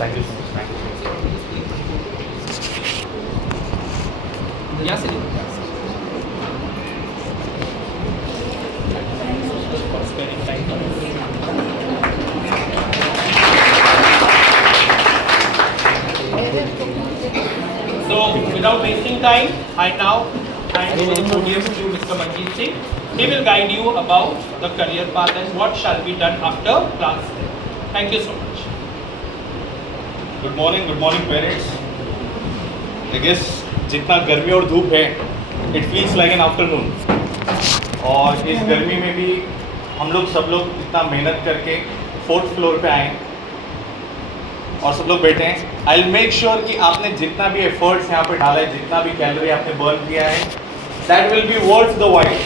Thank you so much, thank you so much. यहाँ से So, without wasting time, I now hand over the podium to Mr. Manjeet Singh. He will guide you about the career path and what shall be done after class 10. Thank you so much. Good morning parents. I guess जितना गर्मी और धूप है it feels like an afternoon, और इस गर्मी में भी हम लोग सब लोग इतना मेहनत करके 4th फ्लोर पे आए और सब लोग बैठे हैं। आई विल मेक श्योर कि आपने जितना भी एफर्ट्स यहाँ पे डाला है, जितना भी कैलोरी आपने बर्न किया है, that will be worth the white.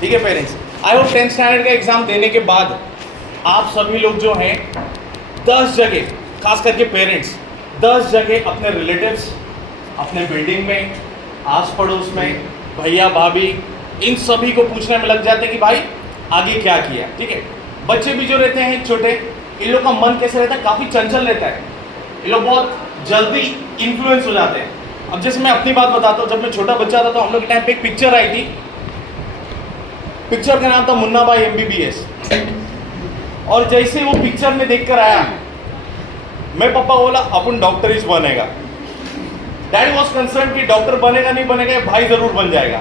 ठीक है parents, I hope 10th standard का एग्ज़ाम देने के बाद आप सभी लोग जो हैं 10 जगह, खास करके पेरेंट्स 10 जगह अपने रिलेटिव्स, अपने बिल्डिंग में, आस पड़ोस में, भैया भाभी, इन सभी को पूछने में लग जाते हैं कि भाई आगे क्या किया। ठीक है, बच्चे भी जो रहते हैं छोटे, इन लोग का मन कैसे रहता है, काफ़ी चंचल रहता है, ये लोग बहुत जल्दी इन्फ्लुएंस हो जाते हैं। अब जैसे मैं अपनी बात बताता हूँ, जब मैं छोटा बच्चा था तो हम लोग के टाइम पे एक पिक्चर आई थी, पिक्चर का नाम था मुन्ना भाई MBBS। और जैसे वो पिक्चर में देखकर आया, मैं पापा बोला अपन डॉक्टर ही बनेगा। डैडी वॉज कंसर्न कि डॉक्टर बनेगा नहीं बनेगा, भाई जरूर बन जाएगा।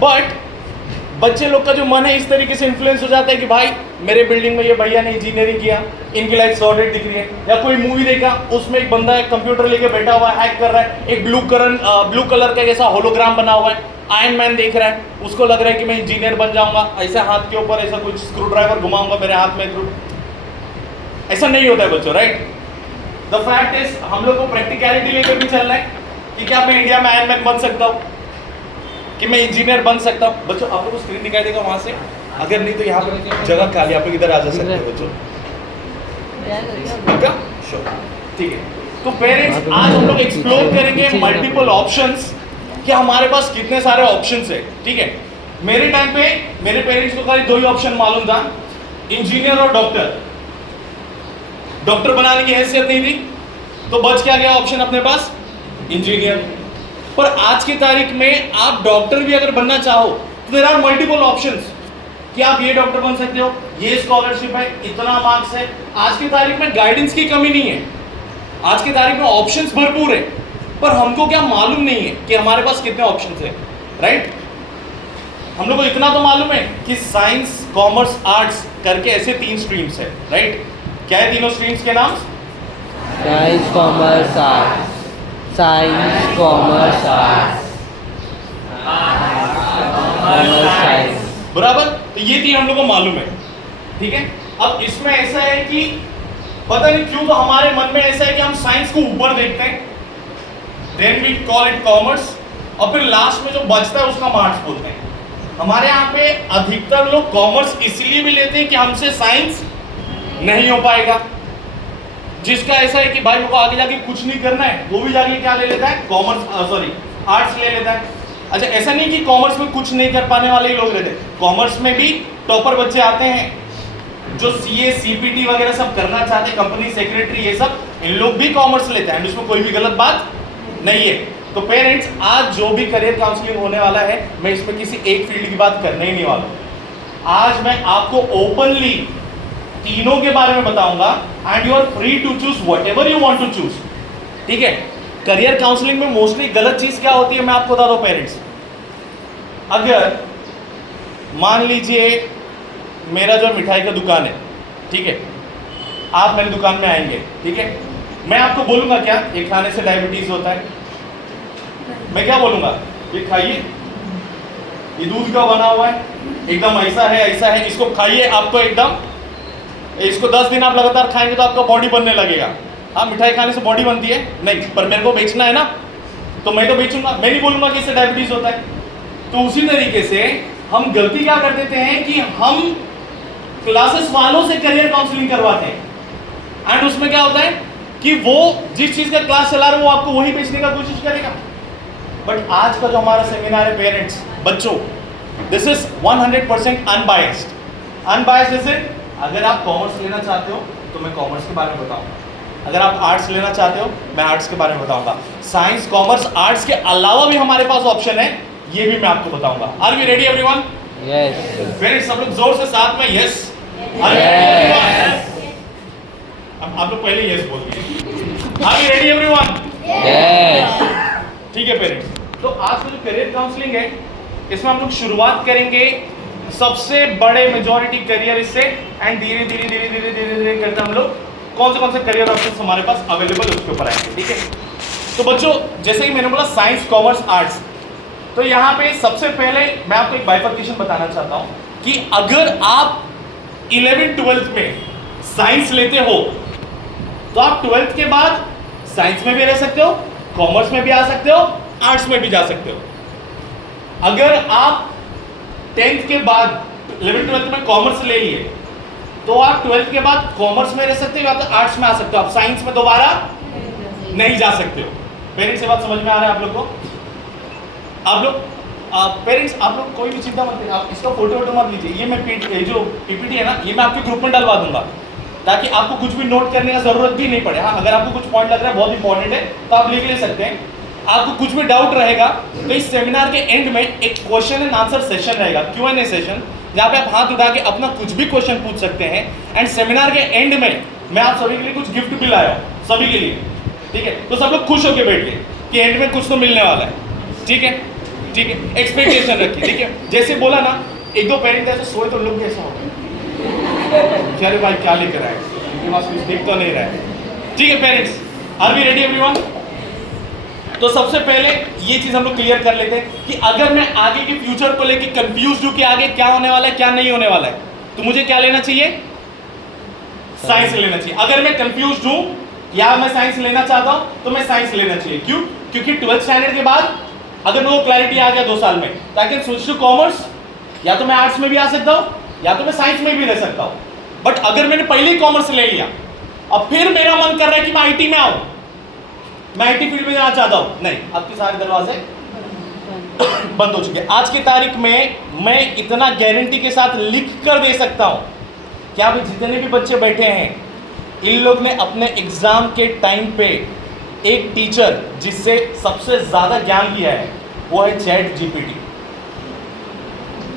बट बच्चे लोग का जो मन है इस तरीके से इन्फ्लुएंस हो जाता है कि भाई मेरे बिल्डिंग में ये भैया ने इंजीनियरिंग किया, इनकी लाइफ सॉर्टेड दिख रही है। या कोई मूवी देखा, उसमें एक बंदा है कंप्यूटर लेके बैठा हुआ है, हैक कर रहा है, एक ब्लू कलर का जैसा होलोग्राम बना हुआ है, आयरन मैन देख रहा है, उसको लग रहा है कि मैं इंजीनियर बन जाऊंगा, ऐसा हाथ के ऊपर ऐसा कुछ स्क्रू ड्राइवर घुमाऊंगा मेरे हाथ में। ऐसा नहीं होता है बच्चों, राइट। द फैक्ट इज हम लोग को प्रैक्टिकलिटी लेकर भी चलना है कि क्या मैं इंडिया में आयरन मैन बन सकता हूँ, कि मैं इंजीनियर बन सकता हूँ। बच्चों आप लोग को स्क्रीन दिखाई देगा वहां से, अगर नहीं तो यहाँ पर जगह खाली, आप लोग इधर आ जा सकते हैं बच्चों। ठीक है, तो पेरेंट्स आज हम लोग एक्सप्लोर करेंगे मल्टीपल ऑप्शंस, कि हमारे पास कितने सारे ऑप्शंस है। ठीक है, मेरे टाइम पे मेरे पेरेंट्स को खाली 2 ही ऑप्शन मालूम था, इंजीनियर और डॉक्टर। डॉक्टर बनाने की हैसियत नहीं थी, तो बच क्या गया ऑप्शन अपने पास, इंजीनियर। पर आज की तारीख में आप डॉक्टर भी अगर बनना चाहो तो देयर आर मल्टीपल ऑप्शंस, कि आप ये डॉक्टर बन सकते हो, ये स्कॉलरशिप है, इतना मार्क्स है। आज की तारीख में गाइडेंस की कमी नहीं है, आज की तारीख में ऑप्शंस भरपूर है, पर हमको क्या मालूम नहीं है कि हमारे पास कितने ऑप्शंस है, राइट। हम लोग को इतना तो मालूम है कि साइंस, कॉमर्स, आर्ट्स करके ऐसे 3 स्ट्रीम्स है, राइट। क्या है तीनों स्ट्रीम्स के नाम? Science, commerce, arts. Science, commerce, arts. Science. बराबर, तो ये 3 हम लोग को मालूम है। ठीक है, अब इसमें ऐसा है कि पता नहीं क्यों तो हमारे मन में ऐसा है कि हम साइंस को ऊपर देखते हैं, then we call it commerce, और फिर लास्ट में जो बचता है उसका आर्ट्स बोलते हैं। हमारे यहाँ पे अधिकतर लोग कॉमर्स इसलिए भी लेते हैं कि हमसे साइंस नहीं हो पाएगा। जिसका ऐसा है कि भाई मेरे को आगे जाके कुछ नहीं करना है, वो भी जाके क्या ले लेता है, आर्ट्स ले लेता है। अच्छा, ऐसा नहीं कि कॉमर्स में कुछ नहीं कर पाने वाले ही लोग रहते हैं, कॉमर्स में भी टॉपर बच्चे आते हैं जो CA CPT वगैरह सब करना चाहते हैं, कंपनी सेक्रेटरी, ये सब इन लोग भी कॉमर्स लेते हैं, इसमें कोई भी गलत बात नहीं है। तो पेरेंट्स आज जो भी करियर काउंसलिंग होने वाला है, मैं इसमें किसी एक फील्ड की बात करने ही नहीं वाला। आज मैं आपको ओपनली तीनों के बारे में बताऊंगा, and you are free to choose whatever you want to choose. ठीक है, करियर काउंसलिंग में मोस्टली गलत चीज क्या होती है मैं आपको बता दूं पेरेंट्स। अगर मान लीजिए मेरा जो मिठाई का दुकान है, ठीक है, आप मेरी दुकान में आएंगे, ठीक है, मैं आपको बोलूंगा क्या, ये खाने से डायबिटीज होता है, मैं क्या बोलूंगा, ये खाइए, ये दूध का बना हुआ है, एकदम ऐसा है, इसको खाइए, आपको एकदम, इसको 10 दिन आप लगातार खाएंगे तो आपका बॉडी बनने लगेगा। हाँ, मिठाई खाने से बॉडी बनती है नहीं, पर मेरे को बेचना है ना, तो मैं तो बेचूंगा, मैं नहीं बोलूंगा कि इससे डायबिटीज होता है। तो उसी तरीके से हम गलती क्या कर देते हैं कि हम क्लासेस वालों से करियर काउंसलिंग करवाते हैं, एंड उसमें क्या होता है कि वो जिस चीज का क्लास चला रहा है वो आपको वही बेचने का कोशिश करेगा। बट आज का जो हमारा सेमिनार है पेरेंट्स, बच्चों, this is 100% unbiased. Unbiased is it, अगर आप कॉमर्स लेना चाहते हो तो मैं कॉमर्स के बारे में बताऊंगा, अगर आप आर्ट्स लेना चाहते हो मैं आर्ट्स के बारे में बताऊंगा। साइंस कॉमर्स आर्ट्स के अलावा भी हमारे पास ऑप्शन है, ये भी मैं आपको बताऊंगा। Are we ready everyone? Yes. Parents सब लोग जोर से साथ में यस। आप लोग पहले यस बोल दिए। Are we ready everyone? Yes. ठीक है पेरेंट्स, तो आज का जो करियर काउंसलिंग है इसमें हम लोग शुरुआत करेंगे सबसे बड़े मेजॉरिटी करियर से, एंड धीरे धीरे धीरे धीरे धीरे धीरे करते हम लोग कौन से करियर ऑप्शंस हमारे पास अवेलेबल उसके ऊपर आएंगे। ठीक है, तो बच्चों जैसे कि मैंने बोला साइंस कॉमर्स आर्ट्स, तो यहाँ पे सबसे पहले मैं आपको एक बाइफर्केशन बताना चाहता हूँ कि अगर आप 11th-12th में साइंस लेते हो तो आप 12th के बाद साइंस में भी रह सकते हो, कॉमर्स में भी आ सकते हो, आर्ट्स में भी जा सकते हो। अगर आप 10th के बाद 11th-12th में कॉमर्स ले लिए तो आप 12th के बाद कॉमर्स में रह सकते हो या तो आर्ट्स में आ सकते हो, आप साइंस में दोबारा नहीं जा सकते हो। पेरेंट्स ये बात समझ में आ रहा है आप लोग को? आप लोग पेरेंट्स आप लोग कोई भी चिंता मत करिए, आप इसका फोटो मत लीजिए, ये मैं जो पीपीटी है ना ये मैं आपके ग्रुप में डलवा दूंगा ताकि आपको कुछ भी नोट करने का जरूरत भी नहीं पड़े। हाँ, अगर आपको कुछ पॉइंट लग रहा है बहुत इंपॉर्टेंट है तो आप लिख ले सकते हैं। आपको कुछ भी डाउट रहेगा तो इस सेमिनार के एंड में एक क्वेश्चन एंड आंसर सेशन रहेगा, Q&A सेशन, जहाँ पे आप हाथ उठा के अपना कुछ भी क्वेश्चन पूछ सकते हैं। एंड सेमिनार के एंड में मैं आप सभी के लिए कुछ गिफ्ट भी लाया हूँ सभी के लिए। ठीक है, तो सब लोग खुश होकर बैठिए कि एंड में कुछ तो मिलने वाला है। ठीक है, ठीक है, एक्सपेक्टेशन रखिए। ठीक है, जैसे बोला ना एक दो पेरेंट ऐसे सोए तो लोग कैसा होगा, अरे भाई क्या लेकर आए, इनके पास कुछ दिख तो नहीं रहा है। ठीक है parents, are we ready everyone? तो सबसे पहले ये चीज हम लोग क्लियर कर लेते हैं कि अगर मैं आगे के फ्यूचर को लेके कंफ्यूज हूं कि आगे क्या होने वाला है क्या नहीं होने वाला है, तो मुझे क्या लेना चाहिए? साइंस लेना चाहिए। अगर मैं कंफ्यूज हूं या मैं साइंस लेना चाहता हूं तो मैं साइंस लेना चाहिए। क्यों? क्योंकि 12th स्टैंडर्ड के बाद अगर वो क्लैरिटी आ गया 2 साल में तो I can switch to commerce, या तो मैं आर्ट्स में भी आ सकता हूं या तो मैं साइंस में भी रह सकता हूं। बट अगर मैंने पहले ही कॉमर्स ले लिया और फिर मेरा मन कर रहा है कि मैं आईटी में आऊं, मैं आईटी फील्ड में जाना चाहता हूं, नहीं, आपके सारे दरवाजे बंद हो चुके हैं। आज की तारीख में मैं इतना गारंटी के साथ लिख कर दे सकता हूं कि आप जितने भी बच्चे बैठे हैं इन लोग ने अपने एग्जाम के टाइम पे एक टीचर जिससे सबसे ज्यादा ज्ञान लिया है वो है चैट जीपीटी।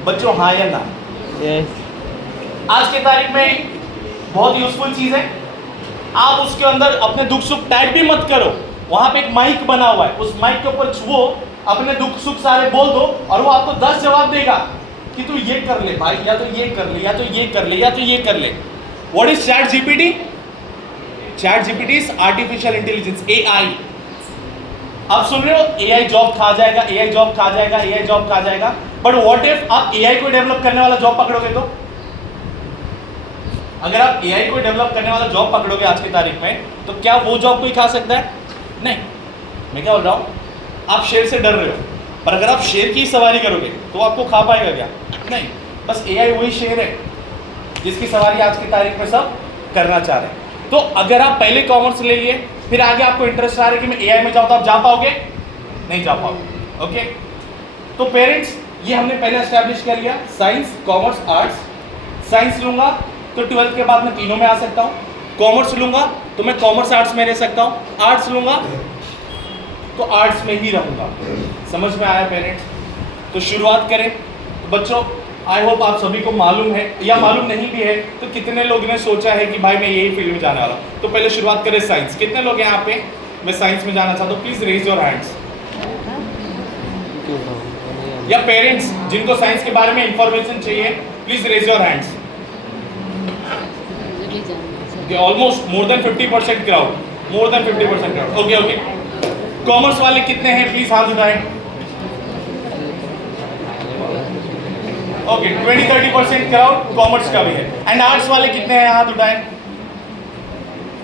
बच्चों हाँ या ना? यस। आज की तारीख में बहुत यूजफुल चीज है। आप उसके अंदर अपने दुख सुख टाइप भी मत करो, वहां पे एक माइक बना हुआ है, उस माइक के ऊपर छुओ, अपने दुख सुख सारे बोल दो और वो आपको 10 जवाब देगा कि तू ये कर ले भाई, या तो ये कर ले, या तो ये कर ले, या तो ये कर ले। What is chat GPT? Chat GPT is artificial intelligence, AI। आप सुन रहे हो AI जॉब खा जाएगा, AI जॉब खा जाएगा, AI जॉब खा जाएगा। बट व्हाट इफ आप AI को डेवलप करने वाला जॉब पकड़ोगे तो? अगर आप AI को डेवलप करने वाला जॉब पकड़ोगे आज की तारीख में तो क्या वो जॉब कोई खा सकता है? नहीं। मैं क्या बोल रहा हूं, आप शेर से डर रहे हो, पर अगर आप शेर की सवारी करोगे तो आपको खा पाएगा क्या? नहीं। बस AI वही शेर है जिसकी सवारी आज की तारीख में सब करना चाह रहे हैं। तो अगर आप पहले कॉमर्स ले लिए फिर आगे आपको इंटरेस्ट आ रहा है कि मैं AI में जाऊं, तो आप जा पाओगे? नहीं जा पाओगे। ओके, तो पेरेंट्स ये हमने पहले एस्टैब्लिश कर लिया, साइंस कॉमर्स आर्ट्स। साइंस लूंगा तो 12th के बाद मैं तीनों में आ सकता हूं, कॉमर्स लूंगा तो मैं कॉमर्स आर्ट्स में रह सकता हूं, आर्ट्स लूंगा तो आर्ट्स में ही रहूंगा। समझ में आया पेरेंट्स? तो शुरुआत करें। तो बच्चों आई होप आप सभी को मालूम है, या मालूम नहीं भी है तो कितने लोग ने सोचा है कि भाई मैं यही फील्ड में जाने वाला हूं। तो पहले शुरुआत करें साइंस। कितने लोग हैं यहाँ पे मैं साइंस में जाना चाहता हूँ? Please raise your hands. या पेरेंट्स जिनको साइंस के बारे में इंफॉर्मेशन चाहिए please raise your hands. Almost more than 50% crowd, more than 50% crowd. Okay okay, commerce वाले कितने हैं प्लीज हाथ उठाएं। ओके, 20-30% क्राउड कॉमर्स का भी है। एंड आर्ट्स वाले कितने हैं हाथ उठाएं।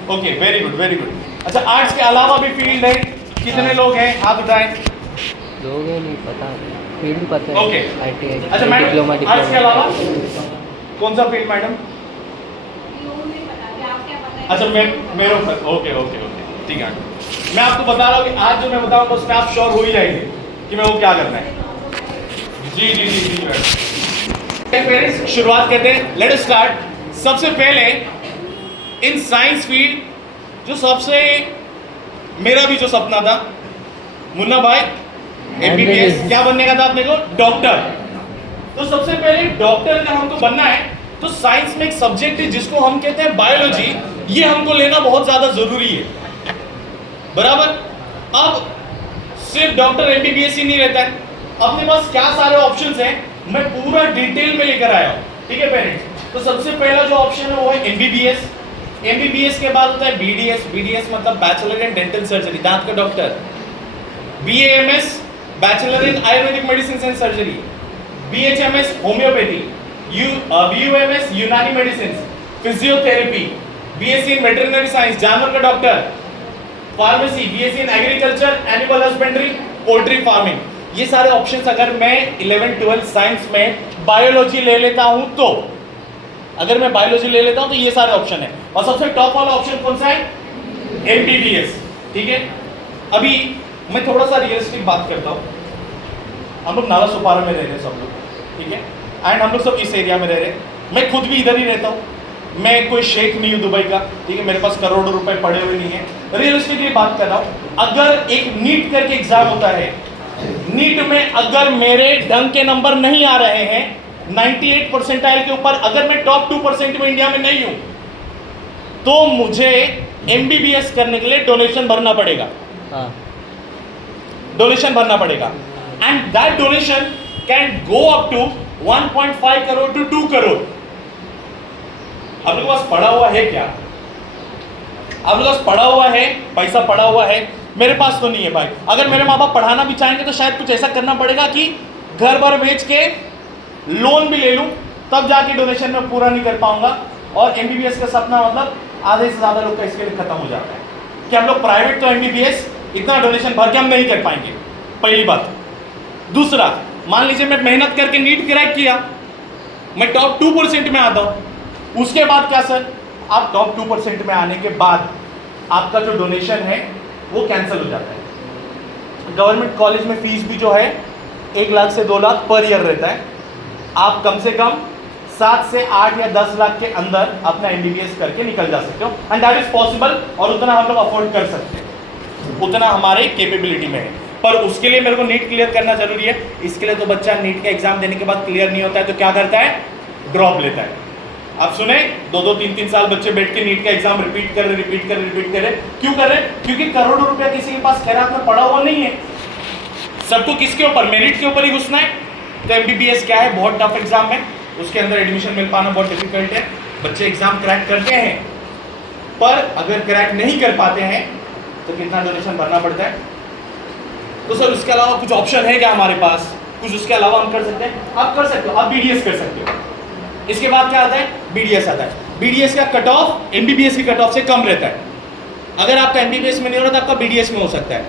Okay, very good very good. अच्छा, आर्ट्स के अलावा भी फील्ड है, कितने लोग हैं हाथ उठाएं। लोग नहीं पता, फील्ड पता है। ओके, ITI अच्छा मैडम डिप्लोमा आर्ट्स के अलावा कौन सा फील्ड मैडम? अच्छा मेरे ओके ओके ओके ठीक है। मैं आपको बता रहा हूँ कि आज जो मैं बताऊंगा उसमें आप श्योर हो ही जाएंगे कि मैं वो क्या करना है। जी जी जी जी मैडम। पेरेंट्स शुरुआत करते हैं, लेट अस स्टार्ट। सबसे पहले इन साइंस फील्ड जो सबसे मेरा भी जो सपना था मुन्ना भाई MBBS क्या बनने का था अपने को, डॉक्टर। तो सबसे पहले डॉक्टर का हमको बनना है तो साइंस में एक सब्जेक्ट है जिसको हम कहते हैं बायोलॉजी, ये हमको लेना बहुत ज्यादा जरूरी है, बराबर। अब सिर्फ डॉक्टर MBBS ही नहीं रहता है, अपने पास क्या सारे ऑप्शंस हैं मैं पूरा डिटेल में लेकर आया हूं, ठीक है पेरेंट्स। तो सबसे पहला जो ऑप्शन है वो है MBBS। MBBS के बाद होता है BDS मतलब बैचलर इन डेंटल सर्जरी, दांत का doctor. BAMS bachelor in Ayurvedic medicine and surgery. BHMS homeopathy. BUMS यूनानी मेडिसिन, फिजियोथेरेपी। BSc इन वेटरनरी साइंस जानवर का डॉक्टर। फार्मेसी, BSc इन agriculture, animal husbandry, poultry farming. ये सारे ऑप्शंस अगर मैं 11-12 साइंस में बायोलॉजी ले लेता हूं तो, अगर मैं बायोलॉजी ले लेता हूं तो ये सारे ऑप्शन है। और सबसे टॉप वाला ऑप्शन कौन सा है, MBBS, ठीक है। अभी मैं थोड़ा सा रियलिस्टिक बात करता हूं। हम लोग नाला सुपारा में रह रहे हैं सब लोग, ठीक है, एंड हम लोग सब इस एरिया में रह रहे हैं। मैं खुद भी इधर ही रहता हूं, मैं कोई शेख नहीं हूं दुबई का, ठीक है, मेरे पास करोड़ों रुपए पड़े हुए नहीं है। रियलिस्टिकली बात कर रहा हूं, अगर एक नीट करके एग्जाम होता है, नीट में अगर मेरे ढंग के नंबर नहीं आ रहे हैं 98 परसेंटाइल के ऊपर, अगर मैं टॉप 2% में इंडिया में नहीं हूं तो मुझे MBBS करने के लिए डोनेशन भरना पड़ेगा, हाँ डोनेशन भरना पड़ेगा। And that donation can go up to 1.5 crore to 2 crore. आप लोगों के पास पड़ा हुआ है क्या, आप लोगों के पास पड़ा हुआ है, पैसा पड़ा हुआ है? मेरे पास तो नहीं है भाई। अगर मेरे माँ बाप पढ़ाना भी चाहेंगे तो शायद कुछ ऐसा करना पड़ेगा कि घर भर बेच के लोन भी ले लूं, तब जाके डोनेशन में पूरा नहीं कर पाऊंगा। और MBBS का सपना मतलब आधे से ज्यादा लोग का इसके लिए खत्म हो जाता है कि हम लोग प्राइवेट तो MBBS इतना डोनेशन भर के हम नहीं कर पाएंगे, पहली बात। दूसरा, मान लीजिए मैं मेहनत करके नीट क्रैक किया, मैं टॉप 2% में आता हूं, उसके बाद क्या सर, आप टॉप 2% में आने के बाद आपका जो डोनेशन है वो कैंसिल हो जाता है। गवर्नमेंट कॉलेज में फीस भी जो है 1 लाख से 2 लाख पर ईयर रहता है। आप कम से कम 7 से 8 या 10 लाख के अंदर अपना MBBS करके निकल जा सकते हो, एंड दैट इज पॉसिबल। और उतना हम लोग अफोर्ड कर सकते हैं, उतना हमारे कैपेबिलिटी में है। पर उसके लिए मेरे को नीट क्लियर करना जरूरी है। इसके लिए तो बच्चा नीट का एग्जाम देने के बाद क्लियर नहीं होता है तो क्या करता है, ड्रॉप लेता है। आप सुने 2-2, 3-3 साल बच्चे बैठ के नीट का एग्जाम रिपीट कर रहे। क्यों कर रहे? क्योंकि करोड़ों रुपया किसी के पास खैरात में पड़ा हुआ नहीं है। सबको किसके ऊपर, मेरिट के ऊपर ही घुसना है। तो MBBS क्या है, बहुत टफ एग्जाम है, उसके अंदर एडमिशन मिल पाना बहुत डिफिकल्ट है। बच्चे एग्जाम क्रैक करते हैं, पर अगर क्रैक नहीं कर पाते हैं तो कितना डोनेशन भरना पड़ता है। तो सर उसके अलावा कुछ ऑप्शन है क्या हमारे पास, कुछ उसके अलावा हम कर सकते हैं? आप कर सकते हो, आप BDS कर सकते हो। इसके बाद क्या आता है, BDS आता है। BDS का कट ऑफ MBBS की कट ऑफ से कम रहता है। अगर आपका MBBS में नहीं हो रहा तो आपका BDS में हो सकता है।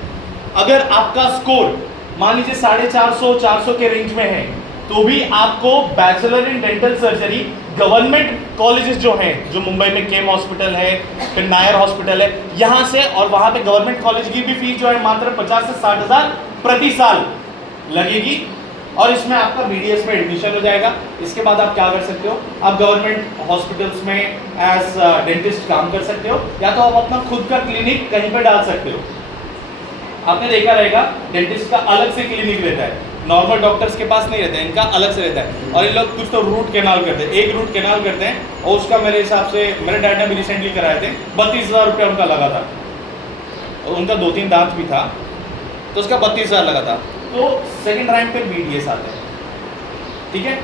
अगर आपका स्कोर मान लीजिए 450-400 के रेंज में है तो भी आपको bachelor in dental surgery government colleges जो हैं, जो मुंबई में केम हॉस्पिटल है, फिर नायर हॉस्पिटल है, यहाँ से, और वहाँ पे गवर्नमेंट कॉलेज की भी फीस जो है मात्र 50 से 60 हज़ार प्रति साल लगेगी। और इसमें आपका BDS में एडमिशन हो जाएगा। इसके बाद आप क्या कर सकते हो, आप गवर्नमेंट हॉस्पिटल्स में एज डेंटिस्ट काम कर सकते हो, या तो आप अपना खुद का क्लिनिक कहीं पे डाल सकते हो। आपने देखा रहेगा डेंटिस्ट का अलग से क्लिनिक रहता है, नॉर्मल डॉक्टर्स के पास नहीं रहता है, इनका अलग से रहता है। और इन लोग कुछ तो रूट कैनाल करते हैं, एक रूट कैनाल करते हैं, और उसका मेरे हिसाब से मेरे डैड ने भी रिसेंटली कराए थे, 32,000 रुपया उनका लगा था। और उनका 2-3 दांत भी था तो उसका 32,000 लगा था। तो सेकंड रैंक पे BDS आता है, ठीक है।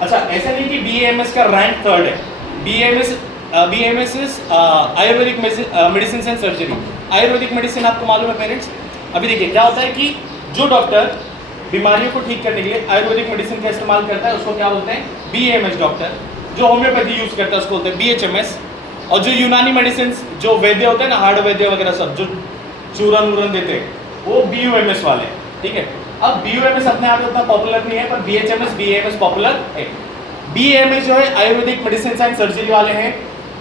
अच्छा, ऐसा नहीं कि BAMS का रैंक 3rd है। BAMS is Ayurvedic medicine and surgery. Ayurvedic medicine आपको मालूम है पेरेंट्स? अभी देखिए क्या होता है कि जो डॉक्टर बीमारियों को ठीक करने के लिए आयुर्वेदिक मेडिसिन का इस्तेमाल करता है उसको क्या बोलते हैं, BAMS डॉक्टर। जो होम्योपैथी यूज करता है उसको बोलते हैं BHMS। और जो यूनानी मेडिसिन, जो वैद्य होते हैं ना, हार्ड वैद्य वगैरह सब, जो चूरन वूरन देते हैं, वो BUMS वाले, ठीक है। अब BUMS अपने आप में उतना पॉपुलर नहीं है, पर BHMS BAMS पॉपुलर है। BAMS जो है आयुर्वेदिक मेडिसिन एंड सर्जरी वाले हैं।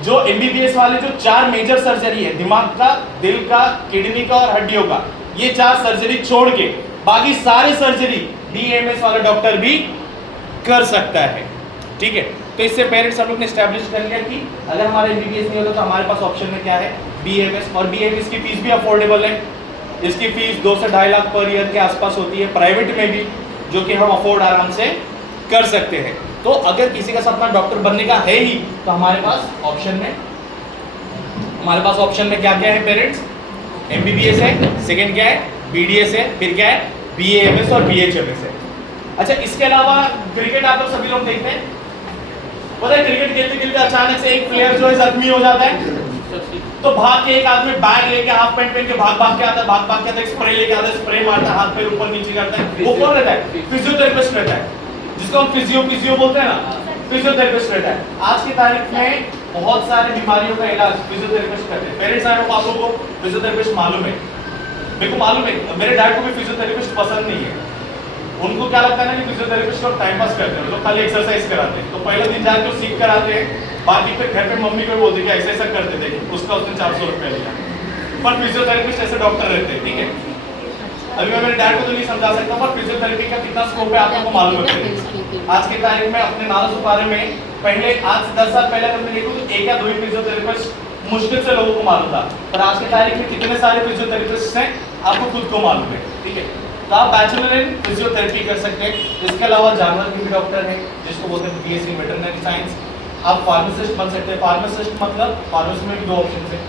जो MBBS वाले जो 4 मेजर सर्जरी है, दिमाग का, दिल का, किडनी का और हड्डियों का, ये 4 सर्जरी छोड़ के बाकी सारे सर्जरी BAMS वाला डॉक्टर भी कर सकता है, ठीक है। तो इससे पेरेंट्स हम लोग ने स्टैब्लिश कर लिया कि अगर हमारा MBBS नहीं होता तो हमारे पास ऑप्शन में क्या है, BAMS। और BAMS की फीस भी अफोर्डेबल है, इसकी फीस 2 से 2.5 लाख पर ईयर के आसपास होती है, प्राइवेट में भी, जो कि हम अफोर्ड आराम से कर सकते हैं। तो अगर किसी का सपना डॉक्टर बनने का है ही तो हमारे पास ऑप्शन में क्या क्या है पेरेंट्स, MBBS है, सेकंड क्या है BDS है, फिर क्या है BAMS और BHMS है। अच्छा, इसके अलावा क्रिकेट आप लोग सभी लोग देखते हैं, पता है क्रिकेट खेलते खेलते अचानक से एक प्लेयर जो है जख्मी हो जाता है, तो भाग के एक आदमी बैग लेके हाफ पैंट पहन के भाग के आता है, स्प्रे लेके आता है, स्प्रे मारता है, हाथ पैर ऊपर नीचे करता है, वो कौन रहता है, फिजियोथेरेपिस्ट रहता है, जिसको हम फिजियो बोलते हैं ना, फिजियोथेरेपिस्ट रहता है। आज की तारीख में बहुत सारी बीमारियों का इलाज फिजियोथेरेपिस्ट करते हैं। पेरेंट्स आए आप लोगों को फिजियोथेरेपिस्ट मालूम है, मेरे को मालूम है, मेरे डैड को भी फिजियोथेरेपिस्ट पसंद नहीं है। उनको क्या लगता है ना कि फिजियोथेरेपिस्ट लोग टाइम पास करते हैं, लोग खाली एक्सरसाइज कराते हैं, तो पहले दिन जाके सीख कर आते हैं, बाकी फिर घर पे मम्मी को बोलते कि ऐसा करते थे, उसका उसने 400 रुपया लिया। पर फिजियोथेरेपिस्ट ऐसे डॉक्टर रहते हैं, ठीक है। अभी मैं मेरे डैड को तो नहीं समझा सकता, पर फिजियोथेरेपी का कितना स्कोप है आप लोगों को मालूम है। आज की तारीख में अपने नालासोपारा में पहले, आज से 10 साल पहले अगर मैं देखूँ तो 1 या 2 ही फिजियोथेरेपिस्ट मुश्किल से लोगों को मालूम था, पर आज की तारीख में कितने सारे फिजियोथेरेपिस्ट हैं आपको खुद को मालूम है, ठीक है। तो आप बैचलर इन फिजियोथेरेपी कर सकते हैं। इसके अलावा जानवर के भी डॉक्टर हैं, जिसको बोलते हैं BSc वेटरनरी साइंस। आप फार्मासिस्ट बन सकते हैं। फार्मासिस्ट मतलब फार्मेसी में भी 2 ऑप्शन है,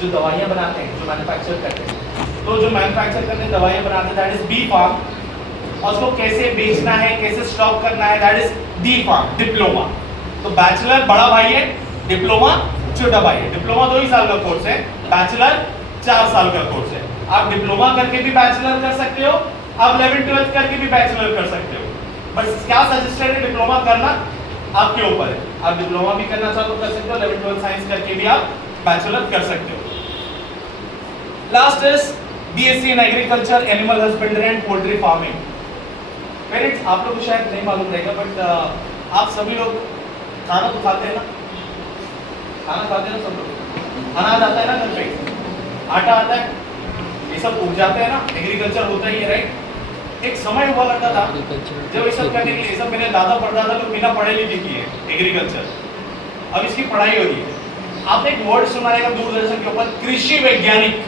जो दवाइयाँ बनाते हैं, जो मैन्युफैक्चर करते हैं। तो जो मैन्युफैक्चर करते हैं, दवाइयाँ बनाते हैं, दैट इज B फार्म, और उसको कैसे बेचना है, कैसे स्टॉक करना है, that is D pharm, diploma. तो बैचलर बड़ा भाई है, डिप्लोमा छोटा भाई है। डिप्लोमा 2 ही साल का कोर्स है, बैचलर 4 साल का कोर्स है। आप डिप्लोमा करके भी बैचलर कर सकते हो, आप 11th-12th करके भी बैचलर कर सकते हो, बस क्या सजेस्टेड है डिप्लोमा करना आपके ऊपर है। आप डिप्लोमा भी करना चाहो तो कर सकते हो, 11th-12th साइंस करके भी आप बैचलर कर सकते हो। Last is BSc in agriculture, animal husbandry and poultry farming. Parents आप लोग को शायद नहीं मालूम रहेगा, बट आप सभी लोग खाना तो खाते हैं ना, खाना खाते हैं ना सब लोग, अनाज आता है ना घर पे, आटा आता है, ये सब उग जाते हैं ना, एग्रीकल्चर होता ही है, राइट। एक समय हुआ करता था जब ये सब करने के लिए, सब मेरे दादा परदादा लोग बिना पढ़े लिखे किए एग्रीकल्चर, अब इसकी पढ़ाई हो रही है। आपने एक वर्ड सुना रहेगा दूरदर्शन के ऊपर, कृषि वैज्ञानिक।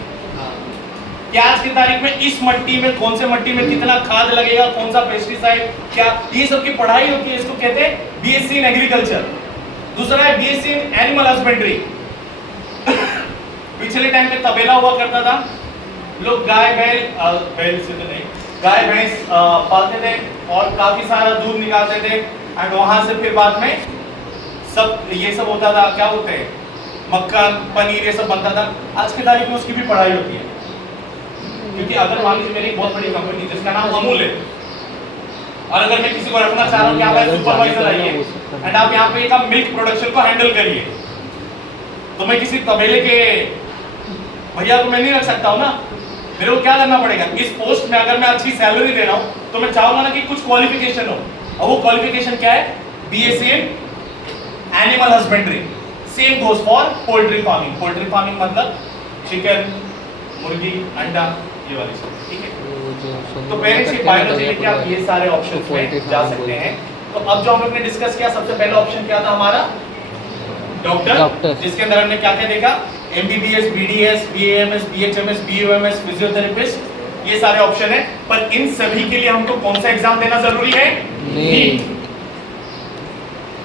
क्या आज की तारीख में इस मिट्टी में, कौन से मिट्टी में कितना खाद लगेगा, कौन सा पेस्टिसाइड, क्या ये सब की पढ़ाई होती है, इसको कहते हैं BSc इन एग्रीकल्चर। दूसरा है BSc इन एनिमल हस्बेंड्री। पिछले टाइम में तबेला हुआ करता था, लोग गाय बैल से तो नहीं, गाय भैंस पालते थे और काफी सारा दूध निकालते थे, एंड वहां से फिर बाद में सब ये सब होता था, क्या बोलते हैं, मक्खन पनीर ये सब बनता था। आज की तारीख में उसकी भी पढ़ाई होती है, क्योंकि अगर मान लीजिए मेरी बहुत बड़ी कंपनी जिसका नाम अमूल है, और अगर मैं किसी को रखना चाह रहा हूँ कि आप सुपरवाइजर आइए एंड आप यहाँ पे एक मिल्क प्रोडक्शन को हैंडल करिए, तो मैं किसी तबेले के भैया को मैं नहीं रख सकता हूँ ना, मेरे को क्या करना पड़ेगा, इस पोस्ट में अगर मैं अच्छी सैलरी दे रहा हूँ तो मैं चाहूंगा ना कि कुछ क्वालिफिकेशन हो, और वो क्वालिफिकेशन क्या है, BSc in animal husbandry. Same goes for poultry farming. Poultry farming मतलब चिकन, मुर्गी, अंडा, ये वाली सब, ठीक है। तो पेरेंट्स की बायोलॉजी लेके आप ये सारे ऑप्शंस में जा सकते हैं। तो अब जो हम लोग ने डिस्कस किया, सबसे पहला ऑप्शन क्या था हमारा, डॉक्टर, जिसके अंदर हमने क्या क्या देखा, MBBS, BDS, BAMS, BHMS, BUMS, physiotherapist, ये सारे ऑप्शन है। पर इन सभी के लिए हमको कौन सा एग्जाम देना जरूरी है, नीट।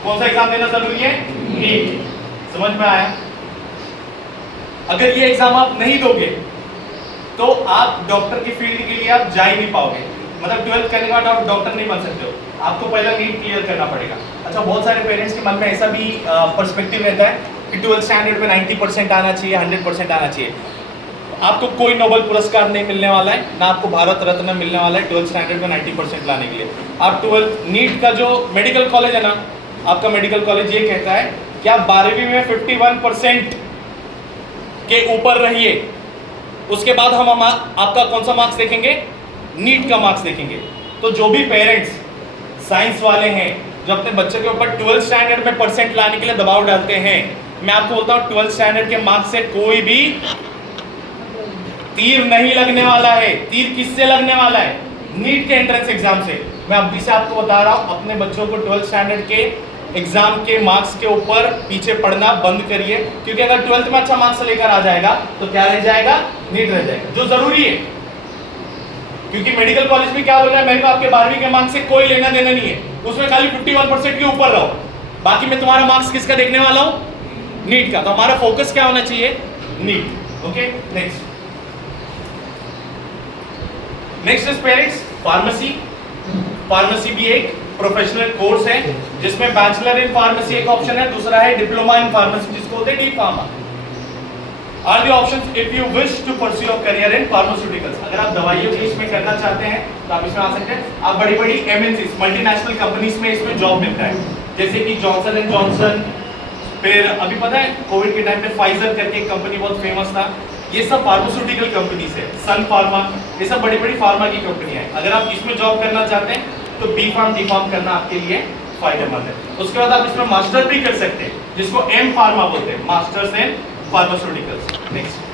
कौन सा एग्जाम देना जरूरी है, नीट। समझ में आया? अगर ये एग्जाम आप नहीं दोगे तो आप डॉक्टर की फील्ड के लिए आप जा ही नहीं पाओगे, मतलब 12th करने के बाद आप डॉक्टर नहीं बन सकते हो, आपको पहला नीट क्लियर करना पड़ेगा। अच्छा, बहुत सारे पेरेंट्स के मन में ऐसा भी पर्सपेक्टिव रहता है कि 12th स्टैंडर्ड में 90% आना चाहिए, 100% आना चाहिए। आपको कोई नोबेल पुरस्कार नहीं मिलने वाला है, ना आपको भारत रत्न मिलने वाला है 12th स्टैंडर्ड में 90% लाने के लिए। आप 12th नीट का जो मेडिकल कॉलेज है ना, आपका मेडिकल कॉलेज ये कहता है कि आप 12वीं में 51% के ऊपर रहिए, उसके बाद हम आपका कौन सा मार्क्स देखेंगे, नीट का मार्क्स देखेंगे। तो जो भी पेरेंट्स साइंस वाले हैं जो अपने बच्चे के ऊपर 12th स्टैंडर्ड में परसेंट लाने के लिए दबाव डालते हैं, मैं आपको बोलता हूँ 12th स्टैंडर्ड के मार्क्स से कोई भी तीर नहीं लगने वाला है। तीर किससे लगने वाला है, नीट के एंट्रेंस एग्जाम से। मैं अभी से आपको बता रहा हूँ, अपने बच्चों को 12th स्टैंडर्ड के एग्जाम के मार्क्स के ऊपर पीछे पड़ना बंद करिए, क्योंकि अगर 12th में अच्छा मार्क्स लेकर आ जाएगा तो क्या रह जाएगा, नीट रह जाएगा, जो जरूरी है। क्योंकि मेडिकल कॉलेज में क्या बोल रहा है, मेरे को आपके 12वीं के मार्क्स से कोई लेना देना नहीं है, उसमें खाली 51% के ऊपर रहो, बाकी मैं तुम्हारा मार्क्स किसका देखने वाला हूं, नीट का। तो हमारा फोकस क्या होना चाहिए, NEET. Okay, next is parents pharmacy. Pharmacy भी एक प्रोफेशनल कोर्स है जिसमें बैचलर इन फार्मेसी एक ऑप्शन है, दूसरा है डिप्लोमा इन फार्मेसी जिसको होते हैं D pharma. Are the options if you wish to pursue your career in pharmaceuticals. अगर आप दवाइयों के इसमें करना चाहते हैं तो आप इसमें आ सकते हैं। आप बड़ी बड़ी एमएनसीज मल्टीनेशनल कंपनीज में इसमें जॉब मिलता है, जैसे कि जॉनसन एंड जॉनसन, फिर अभी पता है कोविड के टाइम पे फाइजर करके एक कंपनी बहुत फेमस था, ये सब फार्मास्यूटिकल कंपनीज है, सन फार्मा, ये सब बड़ी बड़ी फार्मा की कंपनियां हैं। अगर आप इसमें जॉब करना चाहते हैं तो बी फार्म डी फार्म करना आपके लिए फायदेमंद है। उसके बाद आप इसमें मास्टर भी कर सकते हैं जिसको एम फार्मा बोलते हैं, masters in pharmaceuticals. Next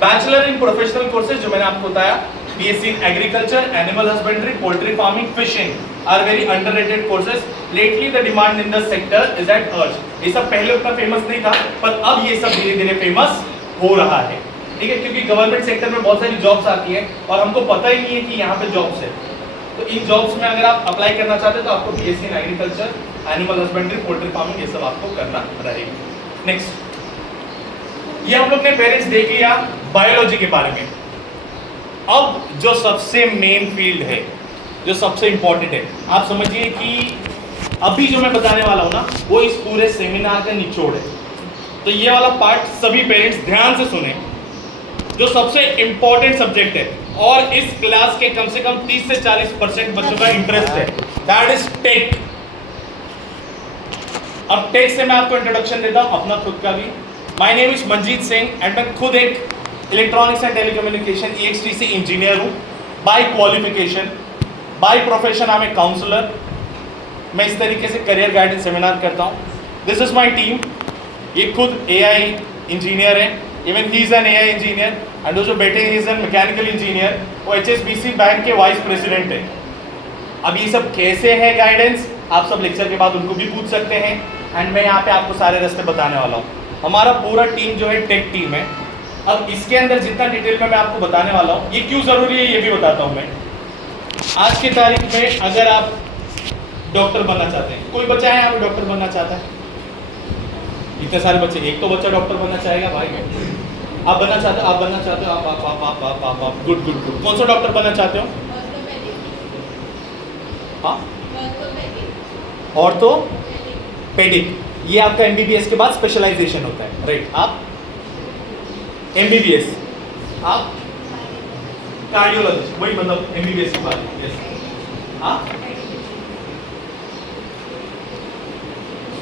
bachelor in professional courses, जो मैंने आपको बताया, BSc in agriculture, animal husbandry, poultry farming, fishing are very underrated courses. Lately the demand in the sector is at urge. ये सब पहले उतना फेमस नहीं था, पर अब ये सब धीरे धीरे फेमस हो रहा है, ठीक है, क्योंकि गवर्नमेंट सेक्टर में बहुत सारी जॉब्स आती है और हमको पता ही नहीं है कि यहाँ पे जॉब्स है। तो इन जॉब्स में अगर आप अप्लाई करना चाहते हैं तो आपको BSc in agriculture, animal husbandry, poultry farming, ये सब आपको करना रहेगा। नेक्स्ट, ये हम लोग ने पेरेंट्स देख लिया बायोलॉजी के बारे में। अब जो सबसे मेन फील्ड है, जो सबसे इंपॉर्टेंट है, आप समझिए कि अभी जो मैं बताने वाला हूं ना, वो इस पूरे सेमिनार का निचोड़ है। तो ये वाला पार्ट सभी पेरेंट्स ध्यान से सुने, जो सबसे इंपॉर्टेंट सब्जेक्ट है और इस क्लास के कम से कम 30 से 40% बच्चों का इंटरेस्ट है, दैट इज टेक। अब टेक से मैं आपको इंट्रोडक्शन देता हूं अपना खुद का भी। My name is Manjeet Singh and मैं खुद एक electronics and telecommunication EXTC engineer हूं by qualification. By profession I am a counsellor. मैं इस तरीके से करियर गाइडेंस सेमिनार करता हूं। This is my team. ये खुद AI इंजीनियर है, even he is an AI engineer, and वो जो बेटे he is an mechanical engineer, वो HSBC बैंक के वाइस प्रेसिडेंट है। अब ये सब कैसे है गाइडेंस, आप सब लेक्चर के बाद उनको भी पूछ सकते हैं, एंड मैं यहाँ पे आपको सारे रास्ते बताने वाला हूँ। हमारा पूरा टीम जो है टेक टीम है। अब इसके अंदर जितना डिटेल में मैं आपको बताने वाला हूँ, ये क्यों ज़रूरी है ये भी बताता हूँ मैं। आज की तारीख में अगर आप डॉक्टर बनना चाहते हैं, कोई बच्चा है यहाँ पे डॉक्टर बनना चाहता है? इतने सारे बच्चे, एक तो बच्चा डॉक्टर बनना चाहेगा भाई। आप बनना चाहते हो, आप बनना चाहते हो, आप गुड गुड गुड। कौन सा डॉक्टर बनना चाहते हो? हाँ, ऑर्थोपेडिक। ये आपका MBBS के बाद स्पेशलाइजेशन होता है, राइट? आप MBBS, आप कार्डियोलॉजिस्ट, वही मतलब MBBS के बाद। यस, हाँ,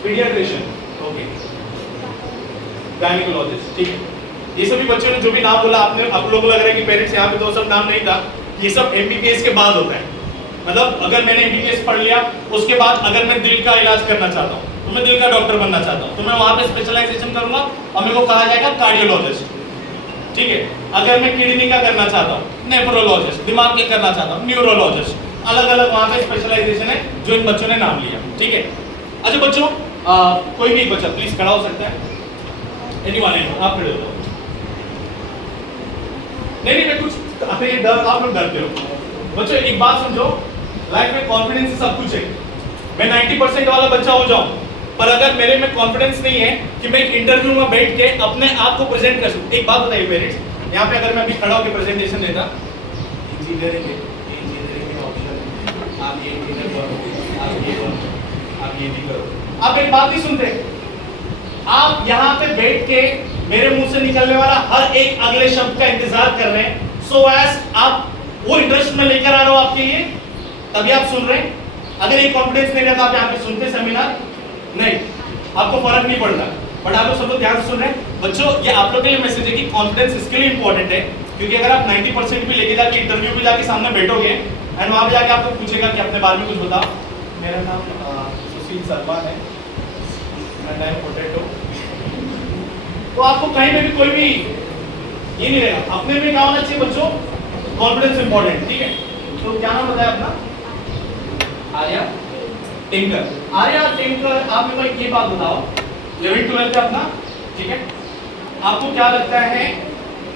पीडियाट्रिशियन, ओके, गायनिकोलॉजिस्ट, ठीक है। ये सभी बच्चों ने जो भी नाम बोला, आपने आप लोगों को लग रहा है कि पेरेंट्स यहाँ पे तो सब नाम नहीं था, ये सब MBBS के बाद होता है। मतलब अगर मैंने MBBS पढ़ लिया, उसके बाद अगर मैं दिल का इलाज करना चाहता हूँ तो मैं दिल का डॉक्टर बनना चाहता हूँ तो मैं वहाँ पे स्पेशलाइजेशन करूँगा और मेरे को कहा जाएगा कार्डियोलॉजिस्ट, ठीक है। अगर मैं किडनी का करना चाहता हूँ, नेफ्रोलॉजिस्ट, दिमाग के करना चाहता हूँ, न्यूरोलॉजिस्ट, अलग अलग वहाँ पे स्पेशलाइजेशन है जो इन बच्चों ने नाम लिया, ठीक है। अच्छा बच्चों, कोई भी बच्चा प्लीज खड़ा हो सकता है। एनीवन, आप खड़े हो जाओ। नहीं, मैं कुछ अपने ये डर, आप लोग डरते हो। बच्चों एक बात समझो, लाइफ में कॉन्फिडेंस से सब कुछ है। मैं 90% वाला बच्चा हो जाऊं, पर अगर मेरे में कॉन्फिडेंस नहीं है कि मैं एक इंटरव्यू में बैठ के अपने आप को प्रेजेंट कर सकूं। एक बात बताइए पेरेंट्स, यहाँ पे अगर मैं अभी खड़ा होकर प्रेजेंटेशन देता, इंजीनियरिंग में ऑप्शन, आप ये इंजीनियर करो, आप ये करो, आप ये भी करो, आप एक बात नहीं सुनते। आप यहाँ पे बैठ के मेरे मुंह से निकलने वाला हर एक अगले शब्द का इंतजार कर रहे हैं, सो एज आप वो इंटरेस्ट में लेकर आ रहा हूं आपके लिए, तभी आप सुन रहे हैं। अगर ये कॉन्फिडेंस नहीं रहता, आप यहाँ पे सुनते सेमिनार नहीं, आपको फर्क नहीं पड़ता। बट आप लोग सब लोग ध्यान से सुन रहे हैं। बच्चों, ये आप लोग के लिए मैसेज है कि कॉन्फिडेंस इसके लिए इंपॉर्टेंट है, क्योंकि अगर आप 90% भी लेके जाके इंटरव्यू पे जाके सामने बैठोगे एंड वहां पे जाके आपको पूछेगा कि अपने बारे में कुछ बताओ, मेरा नाम सुशील शर्मा है, मैं पोटैटो, तो आपको कहीं पे भी कोई भी ये नहीं रहेगा। अपने में क्या होना चाहिए बच्चों? कॉन्फिडेंस इंपॉर्टेंट, ठीक है। तो क्या नाम बताया अपना? आर्या, टिंकर। अरे यार टिंकर, आप मेरे को एक ये बात बताओ, 11-12 है अपना, ठीक है, आपको क्या लगता है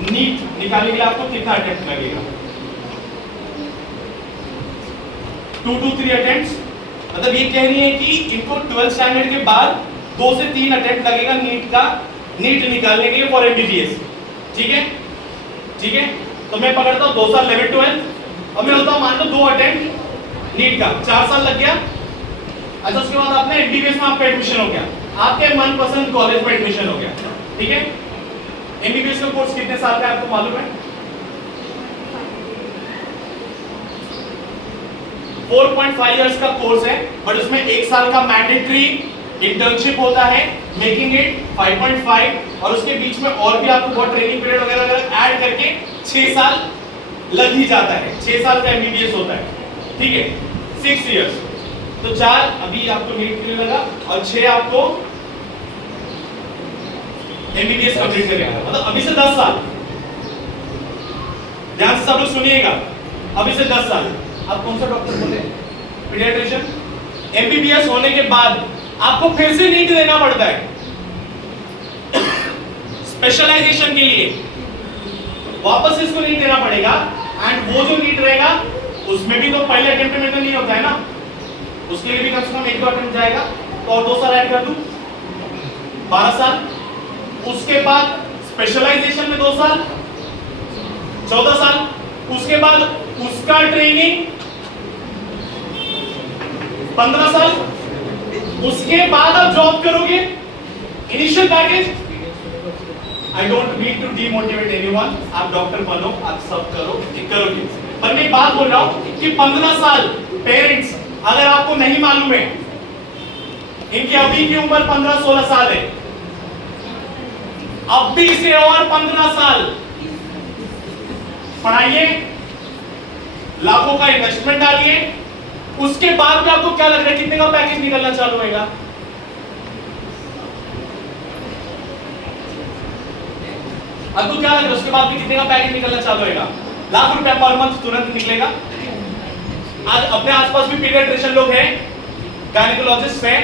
नीट निकालने के लिए आपको कितना अटेम्प्ट लगेगा? 2 to 3 अटेम्प्ट्स। मतलब ये कह रही है कि इनको 12th स्टैंडर्ड के बाद 2 से 3 अटेम्प्ट लगेगा नीट निकालने के लिए फॉर एमबीबीएस। ठीक है, ठीक है, तो मैं पकड़ता हूँ 2 साल 11-12 और मैं होता हूँ मान लो 2 अटेम्प्ट नीट का, 4 साल लग गया। अच्छा, उसके बाद आपने एमबीबीएस में आपका एडमिशन हो गया, आपके मनपसंद कॉलेज में एडमिशन हो गया। ठीक है, एमबीबीएस का कोर्स कितने साल का है आपको मालूम है? 4.5 इयर्स का कोर्स है, बट उसमें 1 साल का मैंडेटरी इंटर्नशिप होता है, मेकिंग इट 5.5, और उसके बीच में और भी आपको बहुत ट्रेनिंग पीरियड वगैरह ऐड करके 6 साल लग ही जाता है। 6 साल का एमबीबीएस होता है। ठीक है, 6 इयर्स, तो 4 अभी आपको नीट के लिए लगा और 6 आपको एमबीबीएस कंप्लीट करेगा, मतलब अभी से 10 साल। ध्यान से सब लोग सुनिएगा, अभी से 10 साल। आप कौन सा डॉक्टर बोले? पीडियाट्रिशियन। एमबीबीएस होने के बाद आपको फिर से नीट देना पड़ता है स्पेशलाइजेशन के लिए, वापस इसको नीट देना पड़ेगा। एंड वो जो नीट रहेगा उसमें भी तो पहले अटेम्प्ट में तो नहीं होता है ना, उसके लिए भी कम से कम 1-2 अटेम्प्ट जाएगा, तो और 2 साल ऐड कर दूं, 12 साल। उसके बाद स्पेशलाइजेशन में 2 साल, 14 साल। उसके बाद उसका ट्रेनिंग 15 साल। उसके बाद आप जॉब करोगे, initial package. I don't need to demotivate anyone, आप डॉक्टर बनो, आप सब करो, ठीक करोगे। पर मैं एक बात बोल रहा हूं कि 15 साल पेरेंट्स, अगर आपको नहीं मालूम है, इनकी अभी की उम्र 15-16 साल है, अभी से और 15 साल पढ़ाइए, लाखों का इन्वेस्टमेंट डालिए, उसके बाद भी आपको क्या लग रहा है कितने का पैकेज निकलना चालू होगा? आपको क्या लग रहा है उसके बाद भी कितने का पैकेज निकलना चालू होगा? लाख रुपया पर मंथ तुरंत निकलेगा। आज अपने आसपास भी पीडियाट्रिशियन लोग हैं, गायनेकोलॉजिस्ट हैं,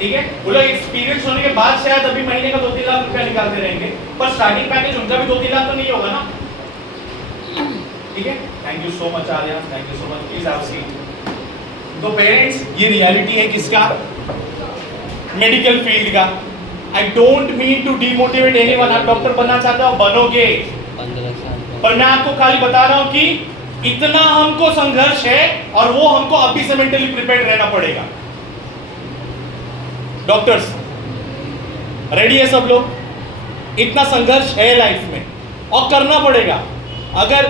ठीक है, वो लोग एक्सपीरियंस होने के बाद शायद अभी महीने का 2-3 लाख रुपया निकालते रहेंगे, पर स्टार्टिंग पैकेज उनका भी 2-3 लाख तो नहीं होगा ना। ठीक है, thank you so much Arya, thank you so much, please आप सी। तो पेरेंट्स, ये रियलिटी है किसका? मेडिकल फील्ड का। I don't mean to demotivate anyone, आप डॉक्टर बनना चाहते हो बनोगे, 15 साल पर मैं आपको खाली बता रहा हूं कि इतना हमको संघर्ष है और वो हमको अभी से मेंटली प्रिपेयर्ड रहना पड़ेगा। डॉक्टर्स रेडी है सब लोग? इतना संघर्ष है लाइफ में और करना पड़ेगा। अगर